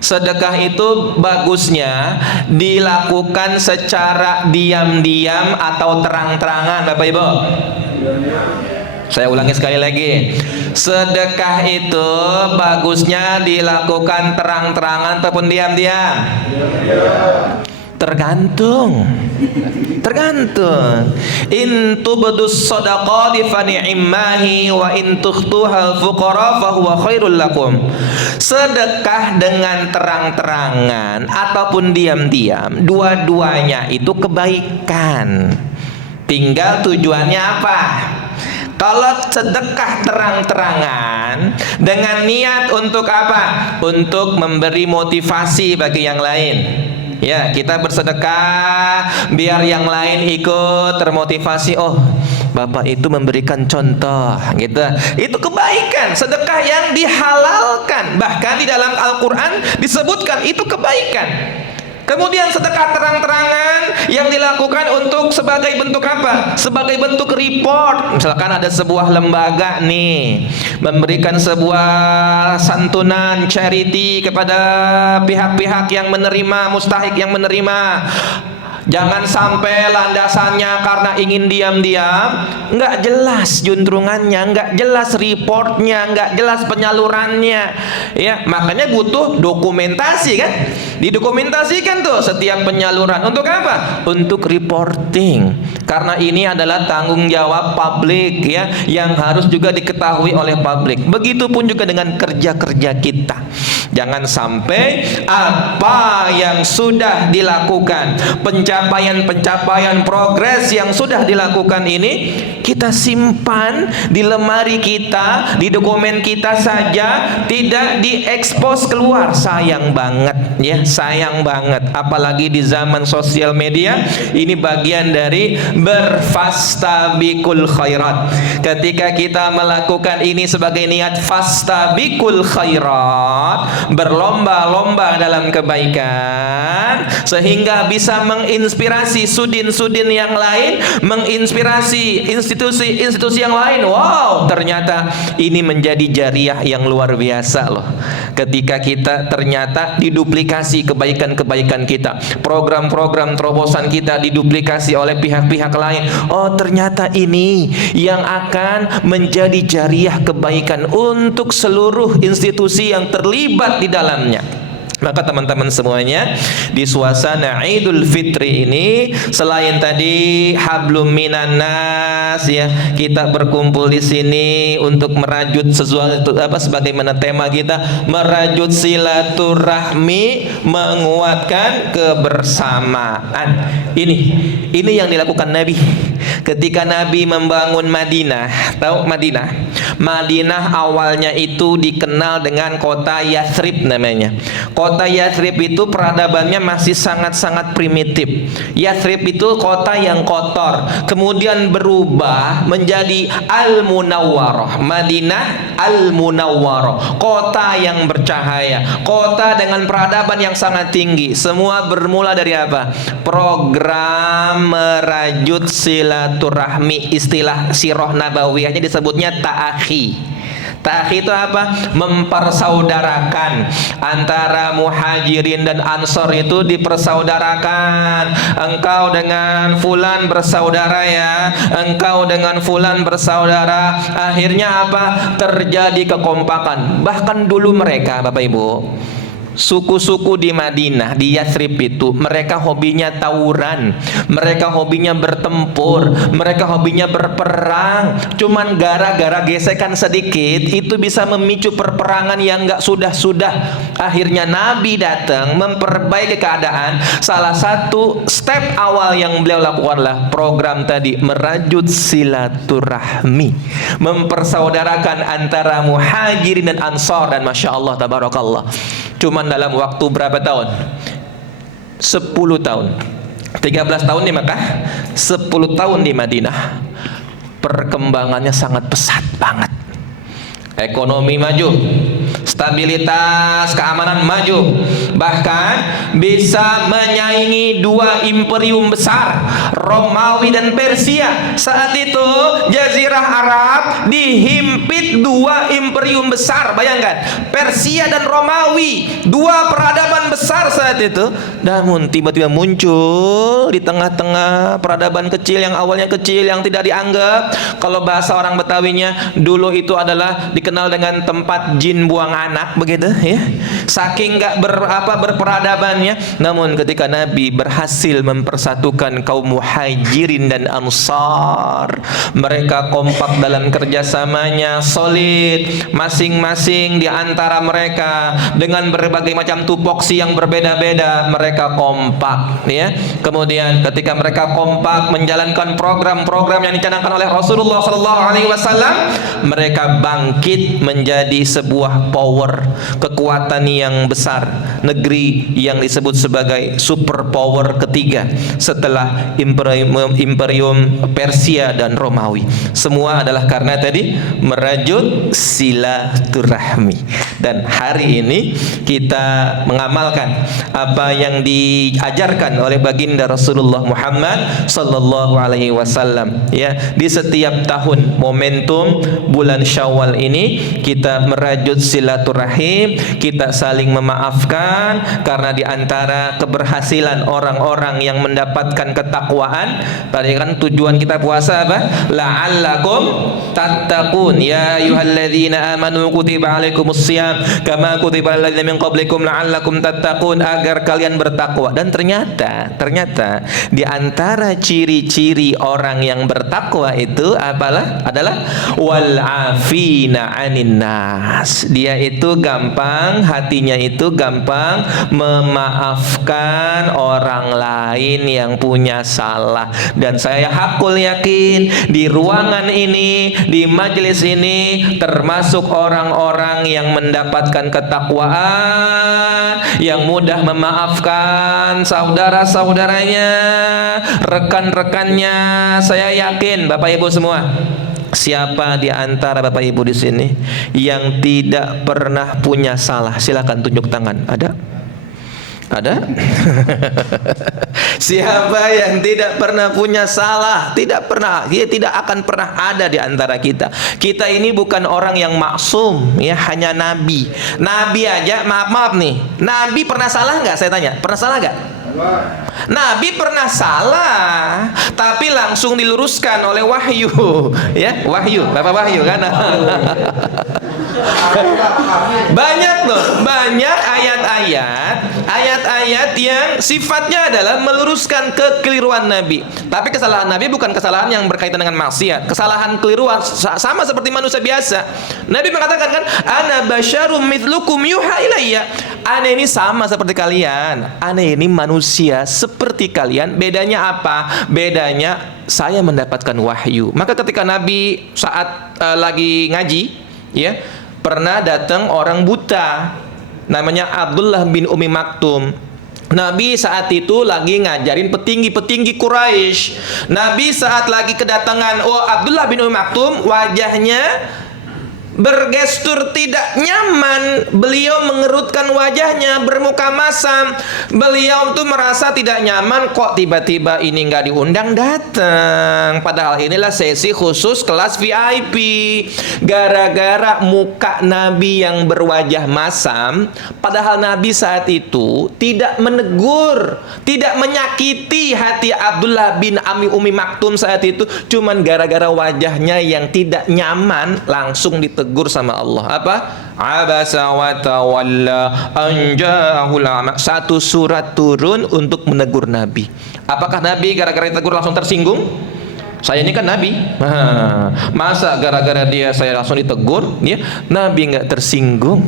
Sedekah itu bagusnya dilakukan secara diam-diam atau terang-terangan, Bapak Ibu. Saya ulangi sekali lagi. Sedekah itu bagusnya dilakukan terang-terangan ataupun diam-diam? Tergantung. In tubdus shadaqati fa ni'mahi wa in tukhtuhal fuqara fa huwa khairul lakum. Sedekah dengan terang-terangan ataupun diam-diam, dua-duanya itu kebaikan. Tinggal tujuannya apa? Kalau sedekah terang-terangan dengan niat untuk apa? Untuk memberi motivasi bagi yang lain. Ya, kita bersedekah biar yang lain ikut termotivasi. Oh, Bapak itu memberikan contoh, gitu. Itu kebaikan, sedekah yang dihalalkan. Bahkan di dalam Al-Quran disebutkan itu kebaikan. Kemudian sedekah terang-terangan yang dilakukan untuk sebagai bentuk apa? Sebagai bentuk report. Misalkan ada sebuah lembaga nih memberikan sebuah santunan charity kepada pihak-pihak yang menerima, mustahik yang menerima. Jangan sampai landasannya karena ingin diam-diam, nggak jelas juntrungannya, nggak jelas reportnya, nggak jelas penyalurannya. Ya, makanya butuh dokumentasi kan? Didokumentasikan tuh setiap penyaluran. Untuk apa? Untuk reporting. Karena ini adalah tanggung jawab publik ya, yang harus juga diketahui oleh publik. Begitupun juga dengan kerja-kerja kita. Jangan sampai apa yang sudah dilakukan, pencapaian-pencapaian progres yang sudah dilakukan ini kita simpan di lemari kita, di dokumen kita saja, tidak diekspos keluar. Sayang banget ya, sayang banget. Apalagi di zaman sosial media, ini bagian dari berfastabiqul khairat. Ketika kita melakukan ini sebagai niat fastabiqul khairat, berlomba-lomba dalam kebaikan, sehingga bisa menginspirasi sudin-sudin yang lain, menginspirasi institusi-institusi yang lain. Wow, ternyata ini menjadi jariah yang luar biasa loh. Ketika kita ternyata diduplikasi kebaikan-kebaikan kita, program-program terobosan kita diduplikasi oleh pihak-pihak lain. Oh, ternyata ini yang akan menjadi jariah kebaikan untuk seluruh institusi yang terlibat di dalamnya. Maka teman-teman semuanya, di suasana Idul Fitri ini, selain tadi hablum minan nas ya, kita berkumpul di sini untuk merajut sesuatu sebagaimana tema kita, merajut silaturahmi, menguatkan kebersamaan. Ini yang dilakukan Nabi ketika Nabi membangun Madinah. Tahu Madinah? Madinah awalnya itu dikenal dengan kota Yathrib namanya. Kota Yathrib itu peradabannya masih sangat-sangat primitif. Yathrib itu kota yang kotor, kemudian berubah menjadi Al-Munawwarah. Madinah Al-Munawwarah, kota yang bercahaya, kota dengan peradaban yang sangat tinggi. Semua bermula dari apa? Program merajut silaturahmi. Istilah sirah nabawiyahnya disebutnya ta'akhi. Ta'akhi itu apa? Mempersaudarakan antara muhajirin dan ansor, itu dipersaudarakan. Engkau dengan fulan bersaudara ya, engkau dengan fulan bersaudara. Akhirnya apa? Terjadi kekompakan. Bahkan dulu mereka, Bapak Ibu, suku-suku di Madinah, di Yathrib itu, mereka hobinya tawuran, mereka hobinya bertempur, mereka hobinya berperang. Cuman gara-gara gesekan sedikit itu bisa memicu perperangan yang nggak sudah-sudah. Akhirnya Nabi datang memperbaiki keadaan. Salah satu step awal yang beliau lakukanlah program tadi, merajut silaturahmi, mempersaudarakan antara muhajirin dan ansar. Dan Masya Allah, tabarakallah, cuman dalam waktu berapa tahun? 10 tahun. 13 tahun di Makkah, 10 tahun di Madinah. Perkembangannya sangat pesat banget. Ekonomi maju, stabilitas keamanan maju, bahkan bisa menyaingi dua imperium besar, Romawi dan Persia. Saat itu Jazirah Arab dihimpit dua imperium besar. Bayangkan, Persia dan Romawi, dua peradaban besar saat itu. Namun tiba-tiba muncul di tengah-tengah peradaban kecil yang awalnya kecil, yang tidak dianggap. Kalau bahasa orang Betawinya, dulu itu adalah dikenal dengan tempat jin buang anak, begitu ya. Saking nggak berperadabannya. Namun ketika Nabi berhasil mempersatukan kaum muhajirin dan ansar, mereka kompak dalam kerjasamanya, solid. Masing-masing di antara mereka dengan berbagai macam tupoksi yang berbeda-beda, mereka kompak ya. Kemudian ketika mereka kompak menjalankan program-program yang dicanangkan oleh Rasulullah SAW, mereka bangkit menjadi sebuah power, kekuatan yang besar, negeri yang disebut sebagai superpower ketiga setelah imperium Persia dan Romawi. Semua adalah karena tadi merajut silaturahmi. Dan hari ini kita mengamalkan apa yang diajarkan oleh baginda Rasulullah Muhammad sallallahu alaihi wasallam ya. Di setiap tahun momentum bulan Syawal ini kita merajut silaturahim, kita saling memaafkan, karena di antara keberhasilan orang-orang yang mendapatkan ketakwaan ketakwaan. Tadi kan tujuan kita puasa apa? La'allakum tattaqun. Ya ayyuhalladzina amanu kutiba alaikumussyam kama kutiba alal ladzina min qablikum la'allakum tattaqun, agar kalian bertakwa. Dan ternyata di antara ciri-ciri orang yang bertakwa itu adalah wal afina 'anin nas. Dia itu gampang, hatinya itu gampang memaafkan orang lain yang punya salah. Dan saya hakul yakin di ruangan ini, di majelis ini termasuk orang-orang yang mendapatkan ketakwaan, yang mudah memaafkan saudara-saudaranya, rekan-rekannya. Saya yakin Bapak Ibu semua, siapa di antara Bapak Ibu di sini yang tidak pernah punya salah? Silakan tunjuk tangan. Ada? Siapa yang tidak pernah punya salah? Tidak pernah. Dia tidak akan pernah ada di antara kita. Kita ini bukan orang yang maksum, ya, hanya nabi. Nabi aja, maaf nih. Nabi pernah salah nggak? Saya tanya. Pernah salah nggak? Nabi pernah salah, tapi langsung diluruskan oleh wahyu, ya, wahyu, Bapak Wahyu kan? Banyak loh, banyak ayat-ayat yang sifatnya adalah meluruskan kekeliruan Nabi. Tapi kesalahan Nabi bukan kesalahan yang berkaitan dengan maksiat, kesalahan keliruan sama seperti manusia biasa. Nabi mengatakan kan, ana basyarum mithlukum yuha ilayya. Ana ini sama seperti kalian. Ana ini manusia seperti kalian. Bedanya apa? Bedanya saya mendapatkan wahyu. Maka ketika Nabi saat lagi ngaji, ya, pernah datang orang buta namanya Abdullah bin Umi Maktum. Nabi saat itu lagi ngajarin petinggi-petinggi Quraisy. Nabi saat lagi kedatangan Abdullah bin Umi Maktum, wajahnya bergestur tidak nyaman. Beliau mengerutkan wajahnya, bermuka masam. Beliau tuh merasa tidak nyaman, kok tiba-tiba ini nggak diundang datang. Padahal inilah sesi khusus kelas VIP. Gara-gara muka Nabi yang berwajah masam, padahal Nabi saat itu tidak menegur, tidak menyakiti hati Abdullah bin Umi Maktum saat itu. Cuman gara-gara wajahnya yang tidak nyaman, langsung ditegur sama Allah. Apa? Abasa wa tawalla an ja'ahul a'ma. Satu surat turun untuk menegur Nabi. Apakah Nabi gara-gara ditegur langsung tersinggung? Saya ini kan Nabi. Masa gara-gara dia saya langsung ditegur? Ya, Nabi nggak tersinggung.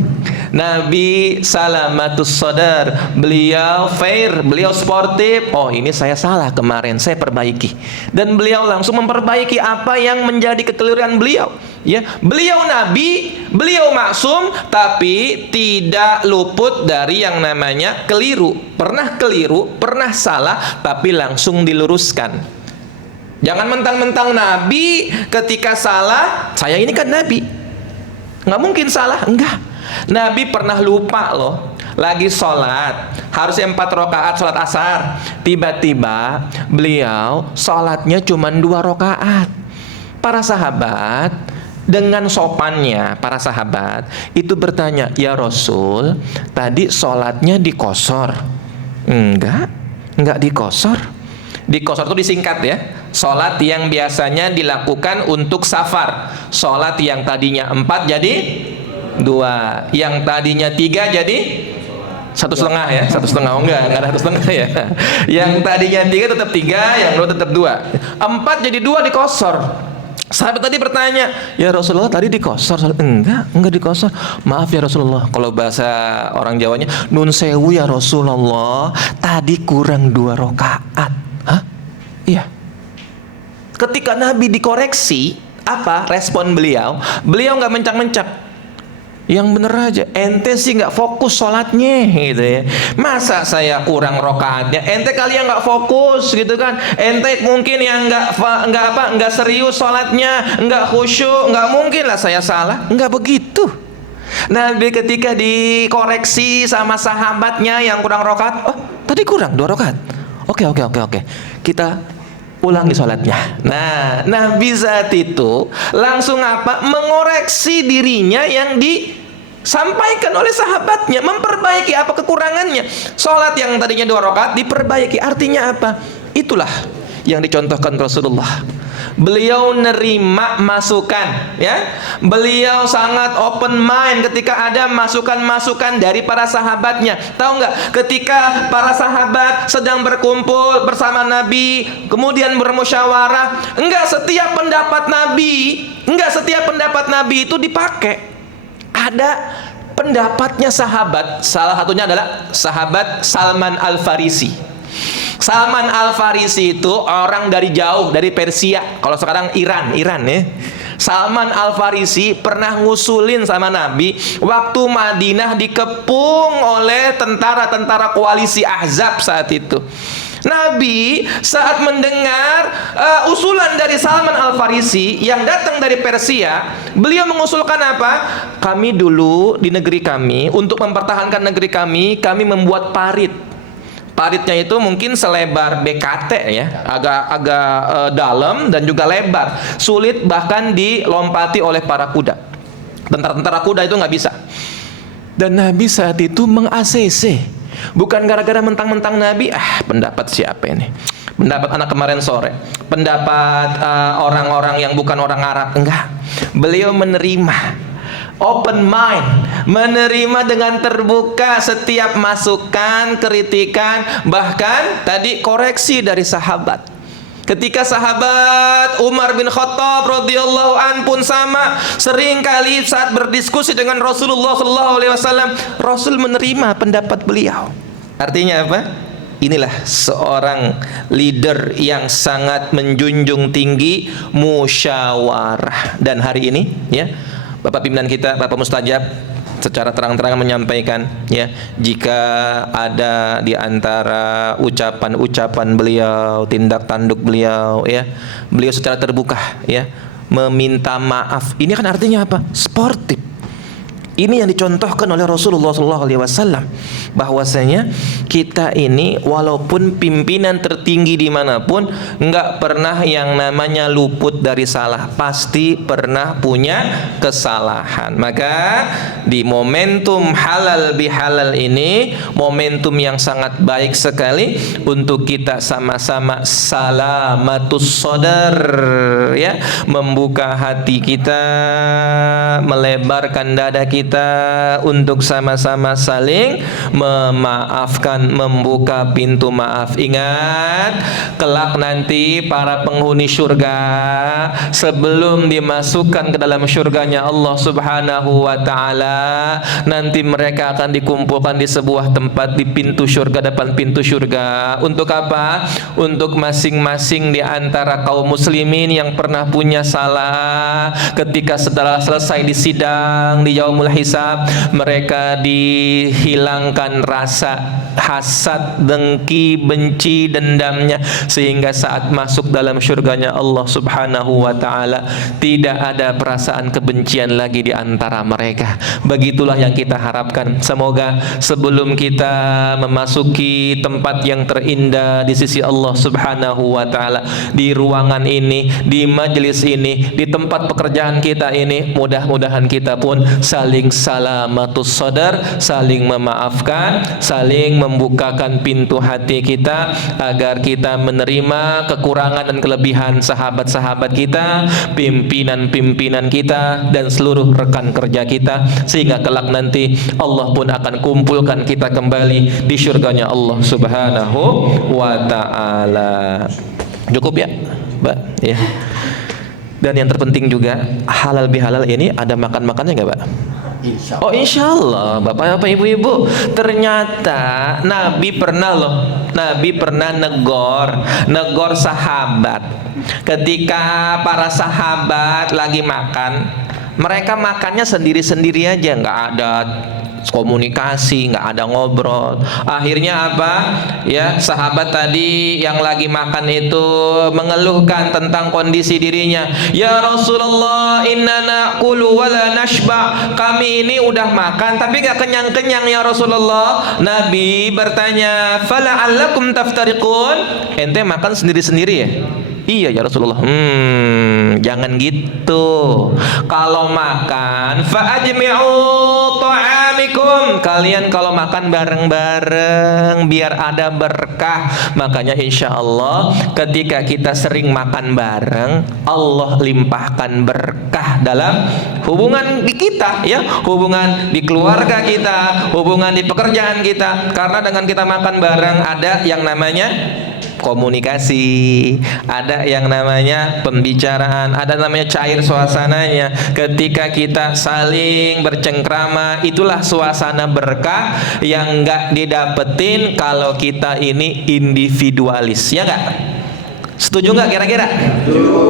Nabi salamatus sadar. Beliau fair, beliau sportif. Oh, ini saya salah kemarin, saya perbaiki. Dan beliau langsung memperbaiki apa yang menjadi kekeliruan beliau. Ya, beliau Nabi, beliau maksum, tapi tidak luput dari yang namanya keliru. Pernah keliru, pernah salah, tapi langsung diluruskan. Jangan mentang-mentang Nabi ketika salah, saya ini kan Nabi, nggak mungkin salah. Enggak, Nabi pernah lupa loh. Lagi sholat, harusnya 4 rakaat sholat asar. Tiba-tiba beliau sholatnya cuma 2 rakaat. Para sahabat dengan sopannya, para sahabat itu bertanya, ya Rasul, tadi sholatnya dikosor? Enggak dikosor. Dikosor itu disingkat ya. Sholat yang biasanya dilakukan untuk safar. Sholat yang tadinya 4 jadi 2, yang tadinya 3 jadi 1,5 ya. 1,5 enggak ada 1,5 ya. Yang tadinya 3 tetap 3, yang 2 tetap 2. 4 jadi 2 dikosor. Sahabat tadi bertanya, ya Rasulullah tadi dikosor? Enggak dikosor. Maaf ya Rasulullah. Kalau bahasa orang Jawanya, nun sewu ya Rasulullah, tadi kurang 2 rakaat. Hah? Iya. Ketika Nabi dikoreksi, apa respon beliau? Beliau nggak mencak-mencak. Yang bener aja, ente sih nggak fokus sholatnya, gitu ya. Masa saya kurang rokaatnya? Ente kali yang nggak fokus, gitu kan? Ente mungkin yang nggak serius sholatnya, nggak khusyuk, nggak mungkin lah saya salah. Nggak begitu. Nabi ketika dikoreksi sama sahabatnya yang kurang rokaat, oh tadi kurang 2 rokaat. Oke. Kita ulangi sholatnya. Nah, Nabi saat itu langsung apa? Mengoreksi dirinya yang disampaikan oleh sahabatnya, memperbaiki apa kekurangannya. Sholat yang tadinya 2 rakaat diperbaiki. Artinya apa? Itulah yang dicontohkan Rasulullah. Beliau nerima masukan, ya. Beliau sangat open mind ketika ada masukan-masukan dari para sahabatnya. Tahu nggak? Ketika para sahabat sedang berkumpul bersama Nabi, kemudian bermusyawarah, enggak setiap pendapat Nabi itu dipakai. Ada pendapatnya sahabat. Salah satunya adalah sahabat Salman Al-Farisi. Salman Al-Farisi itu orang dari jauh, dari Persia. Kalau sekarang Iran ya. Salman Al-Farisi pernah ngusulin sama Nabi waktu Madinah dikepung oleh tentara-tentara koalisi Ahzab saat itu. Nabi saat mendengar usulan dari Salman Al-Farisi yang datang dari Persia, beliau mengusulkan apa? Kami dulu di negeri kami, untuk mempertahankan negeri kami membuat parit. Paritnya itu mungkin selebar BKT ya, agak dalam dan juga lebar, sulit bahkan dilompati oleh para kuda. Tentara-tentara kuda itu nggak bisa. Dan Nabi saat itu meng-ACC, bukan gara-gara mentang-mentang Nabi, pendapat siapa ini? Pendapat anak kemarin sore, pendapat orang-orang yang bukan orang Arab, enggak. Beliau menerima, open mind, menerima dengan terbuka setiap masukan, kritikan, bahkan tadi koreksi dari sahabat. Ketika sahabat Umar bin Khattab radhiyallahu an pun sama, sering kali saat berdiskusi dengan Rasulullah SAW, Rasul menerima pendapat beliau. Artinya apa? Inilah seorang leader yang sangat menjunjung tinggi musyawarah. Dan hari ini ya, Bapak pimpinan kita, Bapak Mustajab secara terang-terangan menyampaikan ya, jika ada di antara ucapan-ucapan beliau, tindak tanduk beliau ya, beliau secara terbuka ya meminta maaf. Ini kan artinya apa? Sportif. Ini yang dicontohkan oleh Rasulullah SAW, bahwasanya kita ini walaupun pimpinan tertinggi dimanapun, nggak pernah yang namanya luput dari salah, pasti pernah punya kesalahan. Maka di momentum halal bihalal ini, momentum yang sangat baik sekali untuk kita sama-sama salamatus sodar ya, membuka hati kita, melebarkan dada kita untuk sama-sama saling memaafkan, membuka pintu maaf. Ingat, kelak nanti para penghuni surga sebelum dimasukkan ke dalam surganya Allah Subhanahu wa taala, nanti mereka akan dikumpulkan di sebuah tempat di pintu surga, depan pintu surga. Untuk apa? Untuk masing-masing di antara kaum muslimin yang pernah punya salah, ketika setelah selesai di sidang di yaumul hisab, mereka dihilangkan rasa hasad, dengki, benci, dendamnya, sehingga saat masuk dalam surganya Allah Subhanahu wa taala tidak ada perasaan kebencian lagi di antara mereka. Begitulah yang kita harapkan. Semoga sebelum kita memasuki tempat yang terindah di sisi Allah Subhanahu wa taala, di ruangan ini, di majelis ini, di tempat pekerjaan kita ini, mudah-mudahan kita pun saling salamatus sadar, saling memaafkan, saling membukakan pintu hati kita agar kita menerima kekurangan dan kelebihan sahabat-sahabat kita, pimpinan-pimpinan kita, dan seluruh rekan kerja kita, sehingga kelak nanti Allah pun akan kumpulkan kita kembali di surganya Allah Subhanahu wa ta'ala. Cukup ya, Mbak? Ya. Dan yang terpenting juga, halal bihalal ini ada makan-makannya nggak, Pak? Oh, insya Allah, Bapak-bapak, Ibu-ibu. Ternyata Nabi pernah negor sahabat. Ketika para sahabat lagi makan, mereka makannya sendiri-sendiri aja, nggak ada komunikasi, nggak ada ngobrol. Akhirnya apa? Ya, sahabat tadi yang lagi makan itu mengeluhkan tentang kondisi dirinya. Ya Rasulullah, inna naqulu wa la nashba. Kami ini udah makan tapi nggak kenyang-kenyang ya Rasulullah. Nabi bertanya, fala'allakum taftariqun. Ente makan sendiri-sendiri ya? Iya ya Rasulullah. Jangan gitu. Kalau makan fa'ajmi'u ta'amikum. Kalian kalau makan bareng-bareng biar ada berkah. Makanya insya Allah ketika kita sering makan bareng, Allah limpahkan berkah dalam hubungan di kita, ya, hubungan di keluarga kita, hubungan di pekerjaan kita. Karena dengan kita makan bareng ada yang namanya komunikasi, ada yang namanya pembicaraan, ada namanya cair suasananya. Ketika kita saling bercengkrama, itulah suasana berkah yang nggak didapetin kalau kita ini individualis, ya nggak? Setuju nggak kira-kira?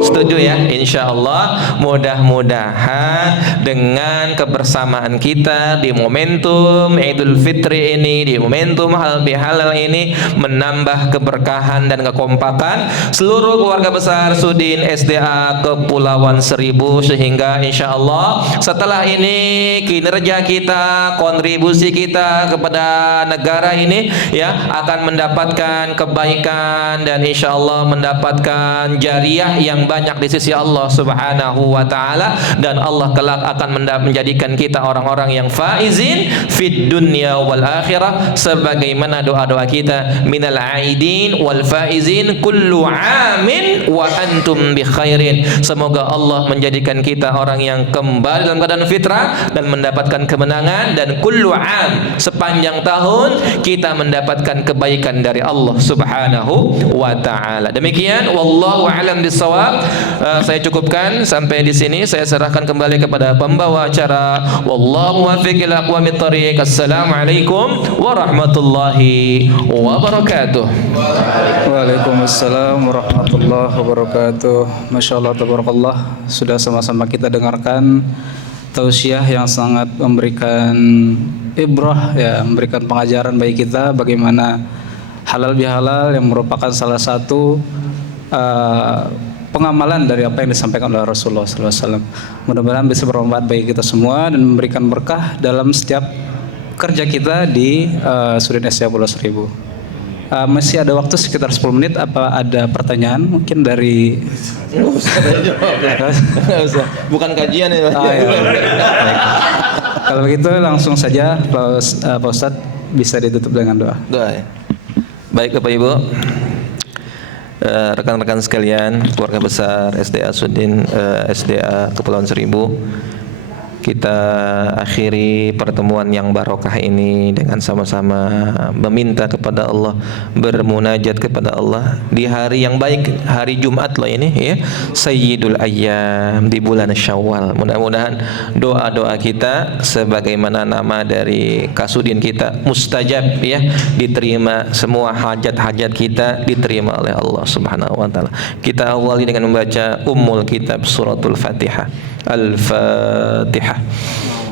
Setuju ya. Insya Allah mudah-mudahan dengan kebersamaan kita di momentum Idul Fitri ini, di momentum halal bihalal ini, menambah keberkahan dan kekompakan seluruh keluarga besar Sudin SDA Kepulauan Seribu, sehingga insya Allah setelah ini kinerja kita, kontribusi kita kepada negara ini ya akan mendapatkan kebaikan dan insya Allah mendapatkan jariah yang banyak di sisi Allah Subhanahu wa taala, dan Allah kelak akan menjadikan kita orang-orang yang faizin fid dunya wal akhirah, sebagaimana doa-doa kita minal aidin wal faizin kullu amin wa antum bi khairin. Semoga Allah menjadikan kita orang yang kembali dalam keadaan fitrah dan mendapatkan kemenangan, dan kullu am, sepanjang tahun kita mendapatkan kebaikan dari Allah Subhanahu wa taala. Demikian, wallahu a'lam bissawab. Saya cukupkan sampai di sini. Saya serahkan kembali kepada pembawa acara. Wallahu muwaffiq ila aqwamit thoriq. Assalamualaikum warahmatullahi wabarakatuh. Waalaikumsalam warahmatullahi wabarakatuh. Masya Allah, tabarakallah. Sudah sama-sama kita dengarkan tausiah yang sangat memberikan ibrah, ya, memberikan pengajaran bagi kita bagaimana halal bihalal yang merupakan salah satu pengamalan dari apa yang disampaikan oleh Rasulullah SAW. Mudah-mudahan bisa bermanfaat bagi kita semua dan memberikan berkah dalam setiap kerja kita di Sudin SDA Pulau Seribu. Masih ada waktu sekitar 10 menit. Apa ada pertanyaan mungkin dari? Bukan kajian ya. Kalau begitu langsung saja Pak Ustadz bisa ditutup dengan doa. Doa ya. Baik Bapak Ibu, rekan-rekan sekalian, keluarga besar SDA Sudin SDA Kepulauan Seribu, kita akhiri pertemuan yang barokah ini dengan sama-sama meminta kepada Allah, bermunajat kepada Allah di hari yang baik, hari Jumat loh ini ya, Sayyidul Ayyam, di bulan Syawal. Mudah-mudahan doa-doa kita sebagaimana nama dari Kasudin kita mustajab ya, diterima semua hajat-hajat kita, diterima oleh Allah Subhanahu wa taala. Kita awali dengan membaca Ummul Kitab suratul Fatihah. Al-Fatihah.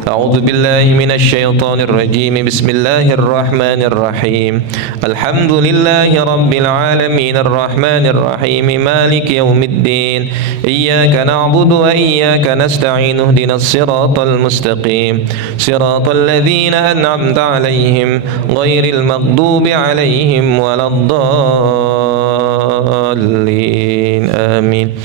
A'udzu billahi minasy syaithanir rajim. Bismillahirrahmanirrahim. Alhamdulillahi rabbil alamin arrahmanir rahim maliki yaumiddin. Iyyaka na'budu wa iyyaka nasta'in. Ihdinas siratal mustaqim. Siratal ladzina an'amta 'alaihim ghairil maghdubi 'alaihim waladdallin. Amin.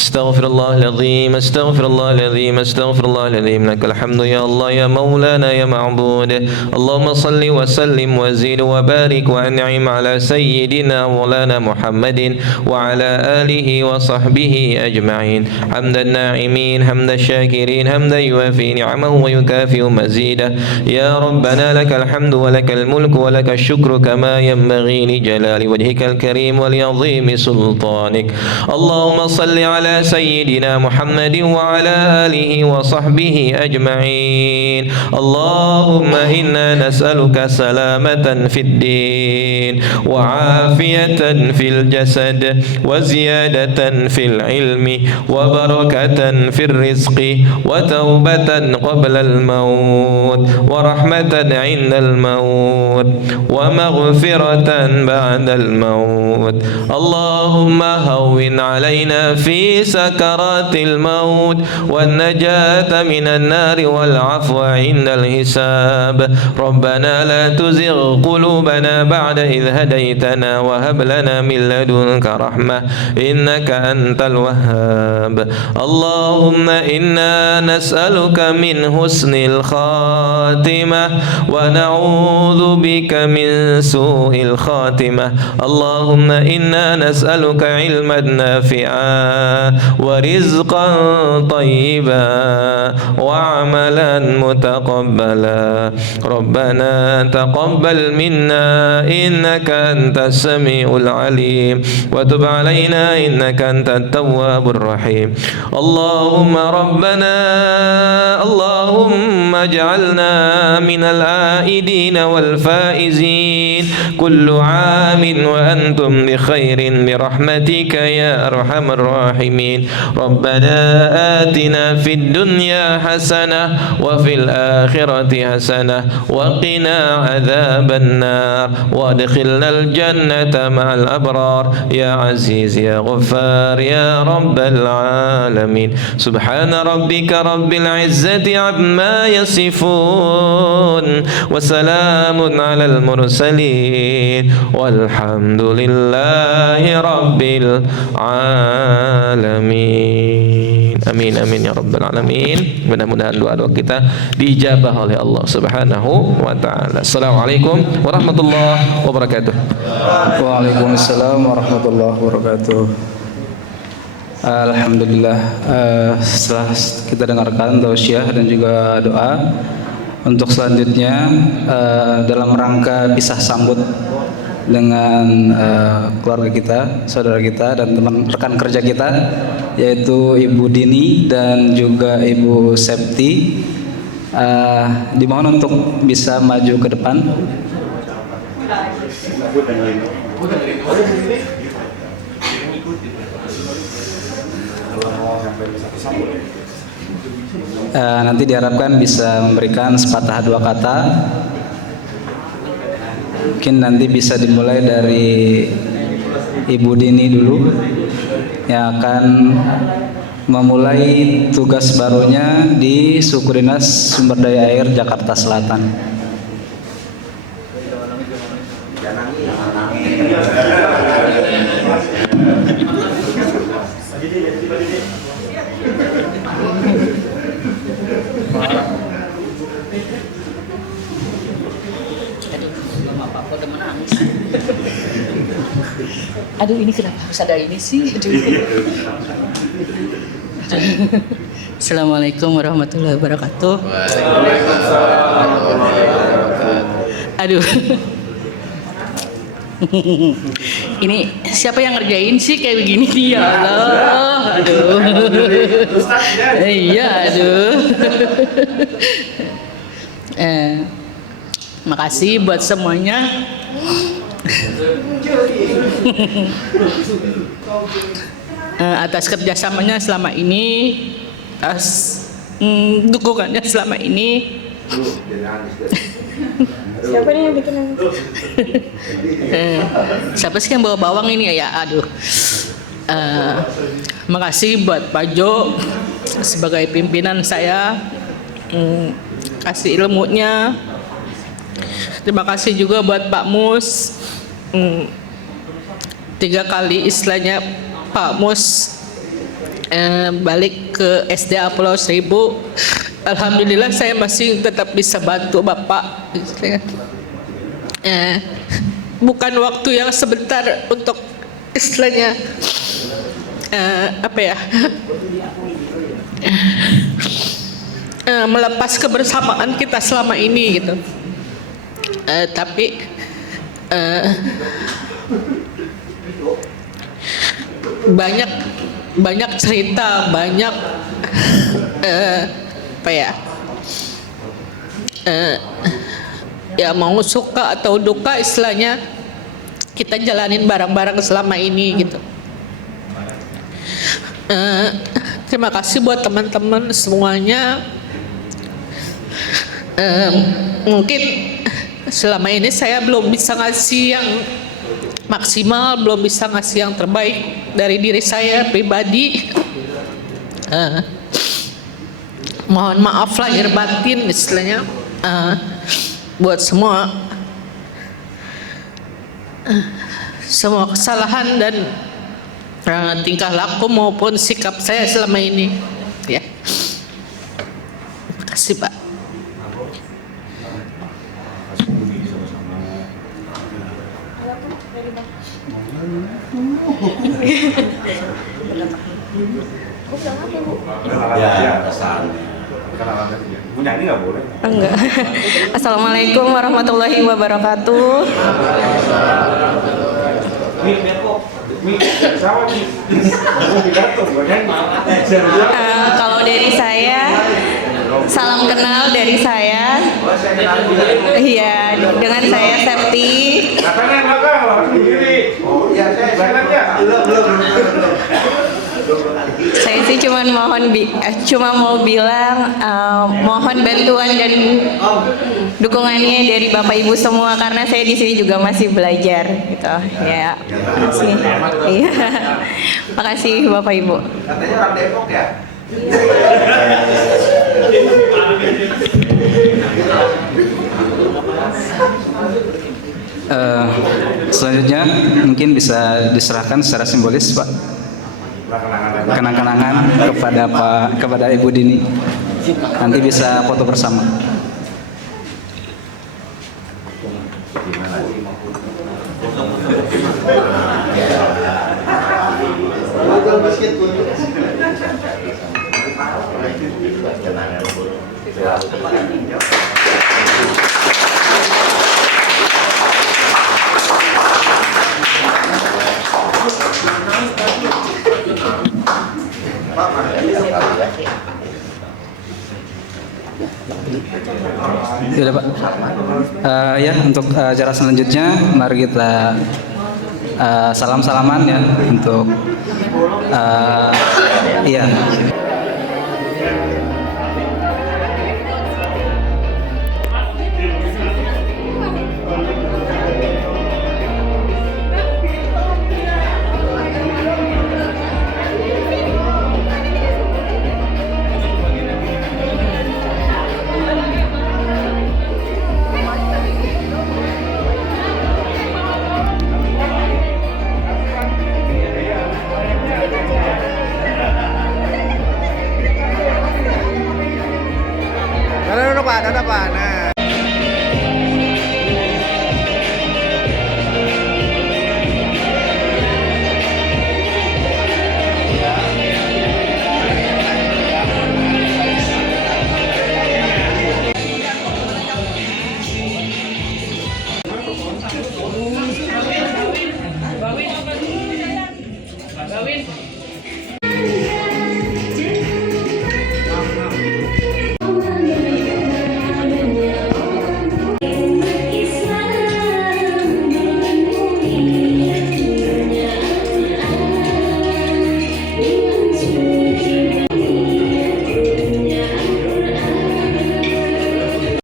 Astaghfirullahaladzim, astaghfirullahaladzim, astaghfirullahaladzim. Lakal hamdu ya Allah ya maulana ya ma'bud. Allahumma salli wa sallim wa zid wa barik wa an'im ala sayyidina maulana Muhammadin wa ala alihi wa sahbihi ajma'in. Hamdan na'imin, hamdan syakirin, hamdan yuafi ni'amahu wa yukafi'u mazidah. Ya Rabbana lakal hamdu wa lakal mulku wa lakal syukru kama yanbaghi li jalali wajhikal karim wa li azimi sultanik. Allahumma salli ala سيدنا محمد وعلى آله وصحبه أجمعين. اللهم إنا نسألك سلامة في الدين وعافية في الجسد وزيادة في العلم وبركة في الرزق وتوبة قبل الموت ورحمة عند الموت ومغفرة بعد الموت. اللهم هون علينا في في سكرات الموت والنجاة من النار والعفو عند الحساب. ربنا لا تزغ قلوبنا بعد إذ هديتنا وهب لنا من لدنك رحمة إنك أنت الوهاب. اللهم إنا نسألك من حسن الخاتمة ونعوذ بك من سوء الخاتمة. اللهم إنا نسألك علما نافعا ورزقا طيبا وعملا متقبلا. ربنا تقبل منا إنك أنت السميع العليم وتب علينا إنك أنت التواب الرحيم. اللهم ربنا اللهم اجعلنا من العائدين والفائزين كل عام وأنتم بخير برحمتك يا أرحم الراحمين. ربنا آتنا في الدنيا حسنة وفي الآخرة حسنة وقنا عذاب النار وادخلنا الجنة مع الأبرار يا عزيز يا غفار يا رب العالمين. سبحان ربك رب العزة عما يصفون وسلام على المرسلين والحمد لله رب العالمين. Amin amin ya rabbal alamin. Mudah-mudahan doa-doa kita dijabah oleh Allah Subhanahu wa taala. Assalamualaikum warahmatullahi wabarakatuh. Waalaikumsalam warahmatullahi wabarakatuh. Alhamdulillah, setelah kita dengarkan tausiah dan juga doa, untuk selanjutnya dalam rangka pisah sambut dengan keluarga kita, saudara kita dan teman rekan kerja kita, yaitu Ibu Dini dan juga Ibu Septi, dimohon untuk bisa maju ke depan. Nanti diharapkan bisa memberikan sepatah dua kata. Mungkin nanti bisa dimulai dari Ibu Dini dulu yang akan memulai tugas barunya di Suku Dinas Sumber Daya Air Jakarta Selatan. Aduh, ini kenapa harus ada ini sih? Aduh. Assalamualaikum warahmatullahi wabarakatuh. Aduh. Ini siapa yang ngerjain sih kayak begini nih, ya Allah. Aduh. Iya, aduh. Makasih buat semuanya. Atas kerjasamanya selama ini, atas dukungannya selama ini. Siapa nih yang bikin Siapa sih yang bawa bawang ini ya? Aduh. Makasih buat Pak Jo sebagai pimpinan saya, kasih ilmunya. Terima kasih juga buat Pak Mus. 3 kali istilahnya Pak Mus balik ke SDA Pulau Seribu. Alhamdulillah saya masih tetap bisa bantu Bapak. Bukan waktu yang sebentar untuk istilahnya melepas kebersamaan kita selama ini gitu. Tapi banyak cerita, banyak ya mau suka atau duka istilahnya kita jalanin bareng-bareng selama ini gitu. Terima kasih buat teman-teman semuanya. Mungkin selama ini saya belum bisa ngasih yang maksimal, belum bisa ngasih yang terbaik dari diri saya pribadi. Mohon maaf lahir batin istilahnya buat semua kesalahan dan tingkah laku maupun sikap saya selama ini. Ya, terima kasih Pak. Enggak. Assalamualaikum warahmatullahi wabarakatuh. Kalau dari saya, salam kenal dari saya. Iya, dengan saya Septi. Saya sih cuma mau bilang mohon bantuan dan dukungannya dari Bapak Ibu semua karena saya di sini juga masih belajar gitu. Ya, makasih. Iya. Makasih Bapak Ibu. Katanya orang Depok ya? Selanjutnya mungkin bisa diserahkan secara simbolis Pak, kenang-kenangan kepada Ibu Dini, nanti bisa foto bersama. Ya Pak. Ya untuk acara selanjutnya mari kita salam-salaman ya untuk iya.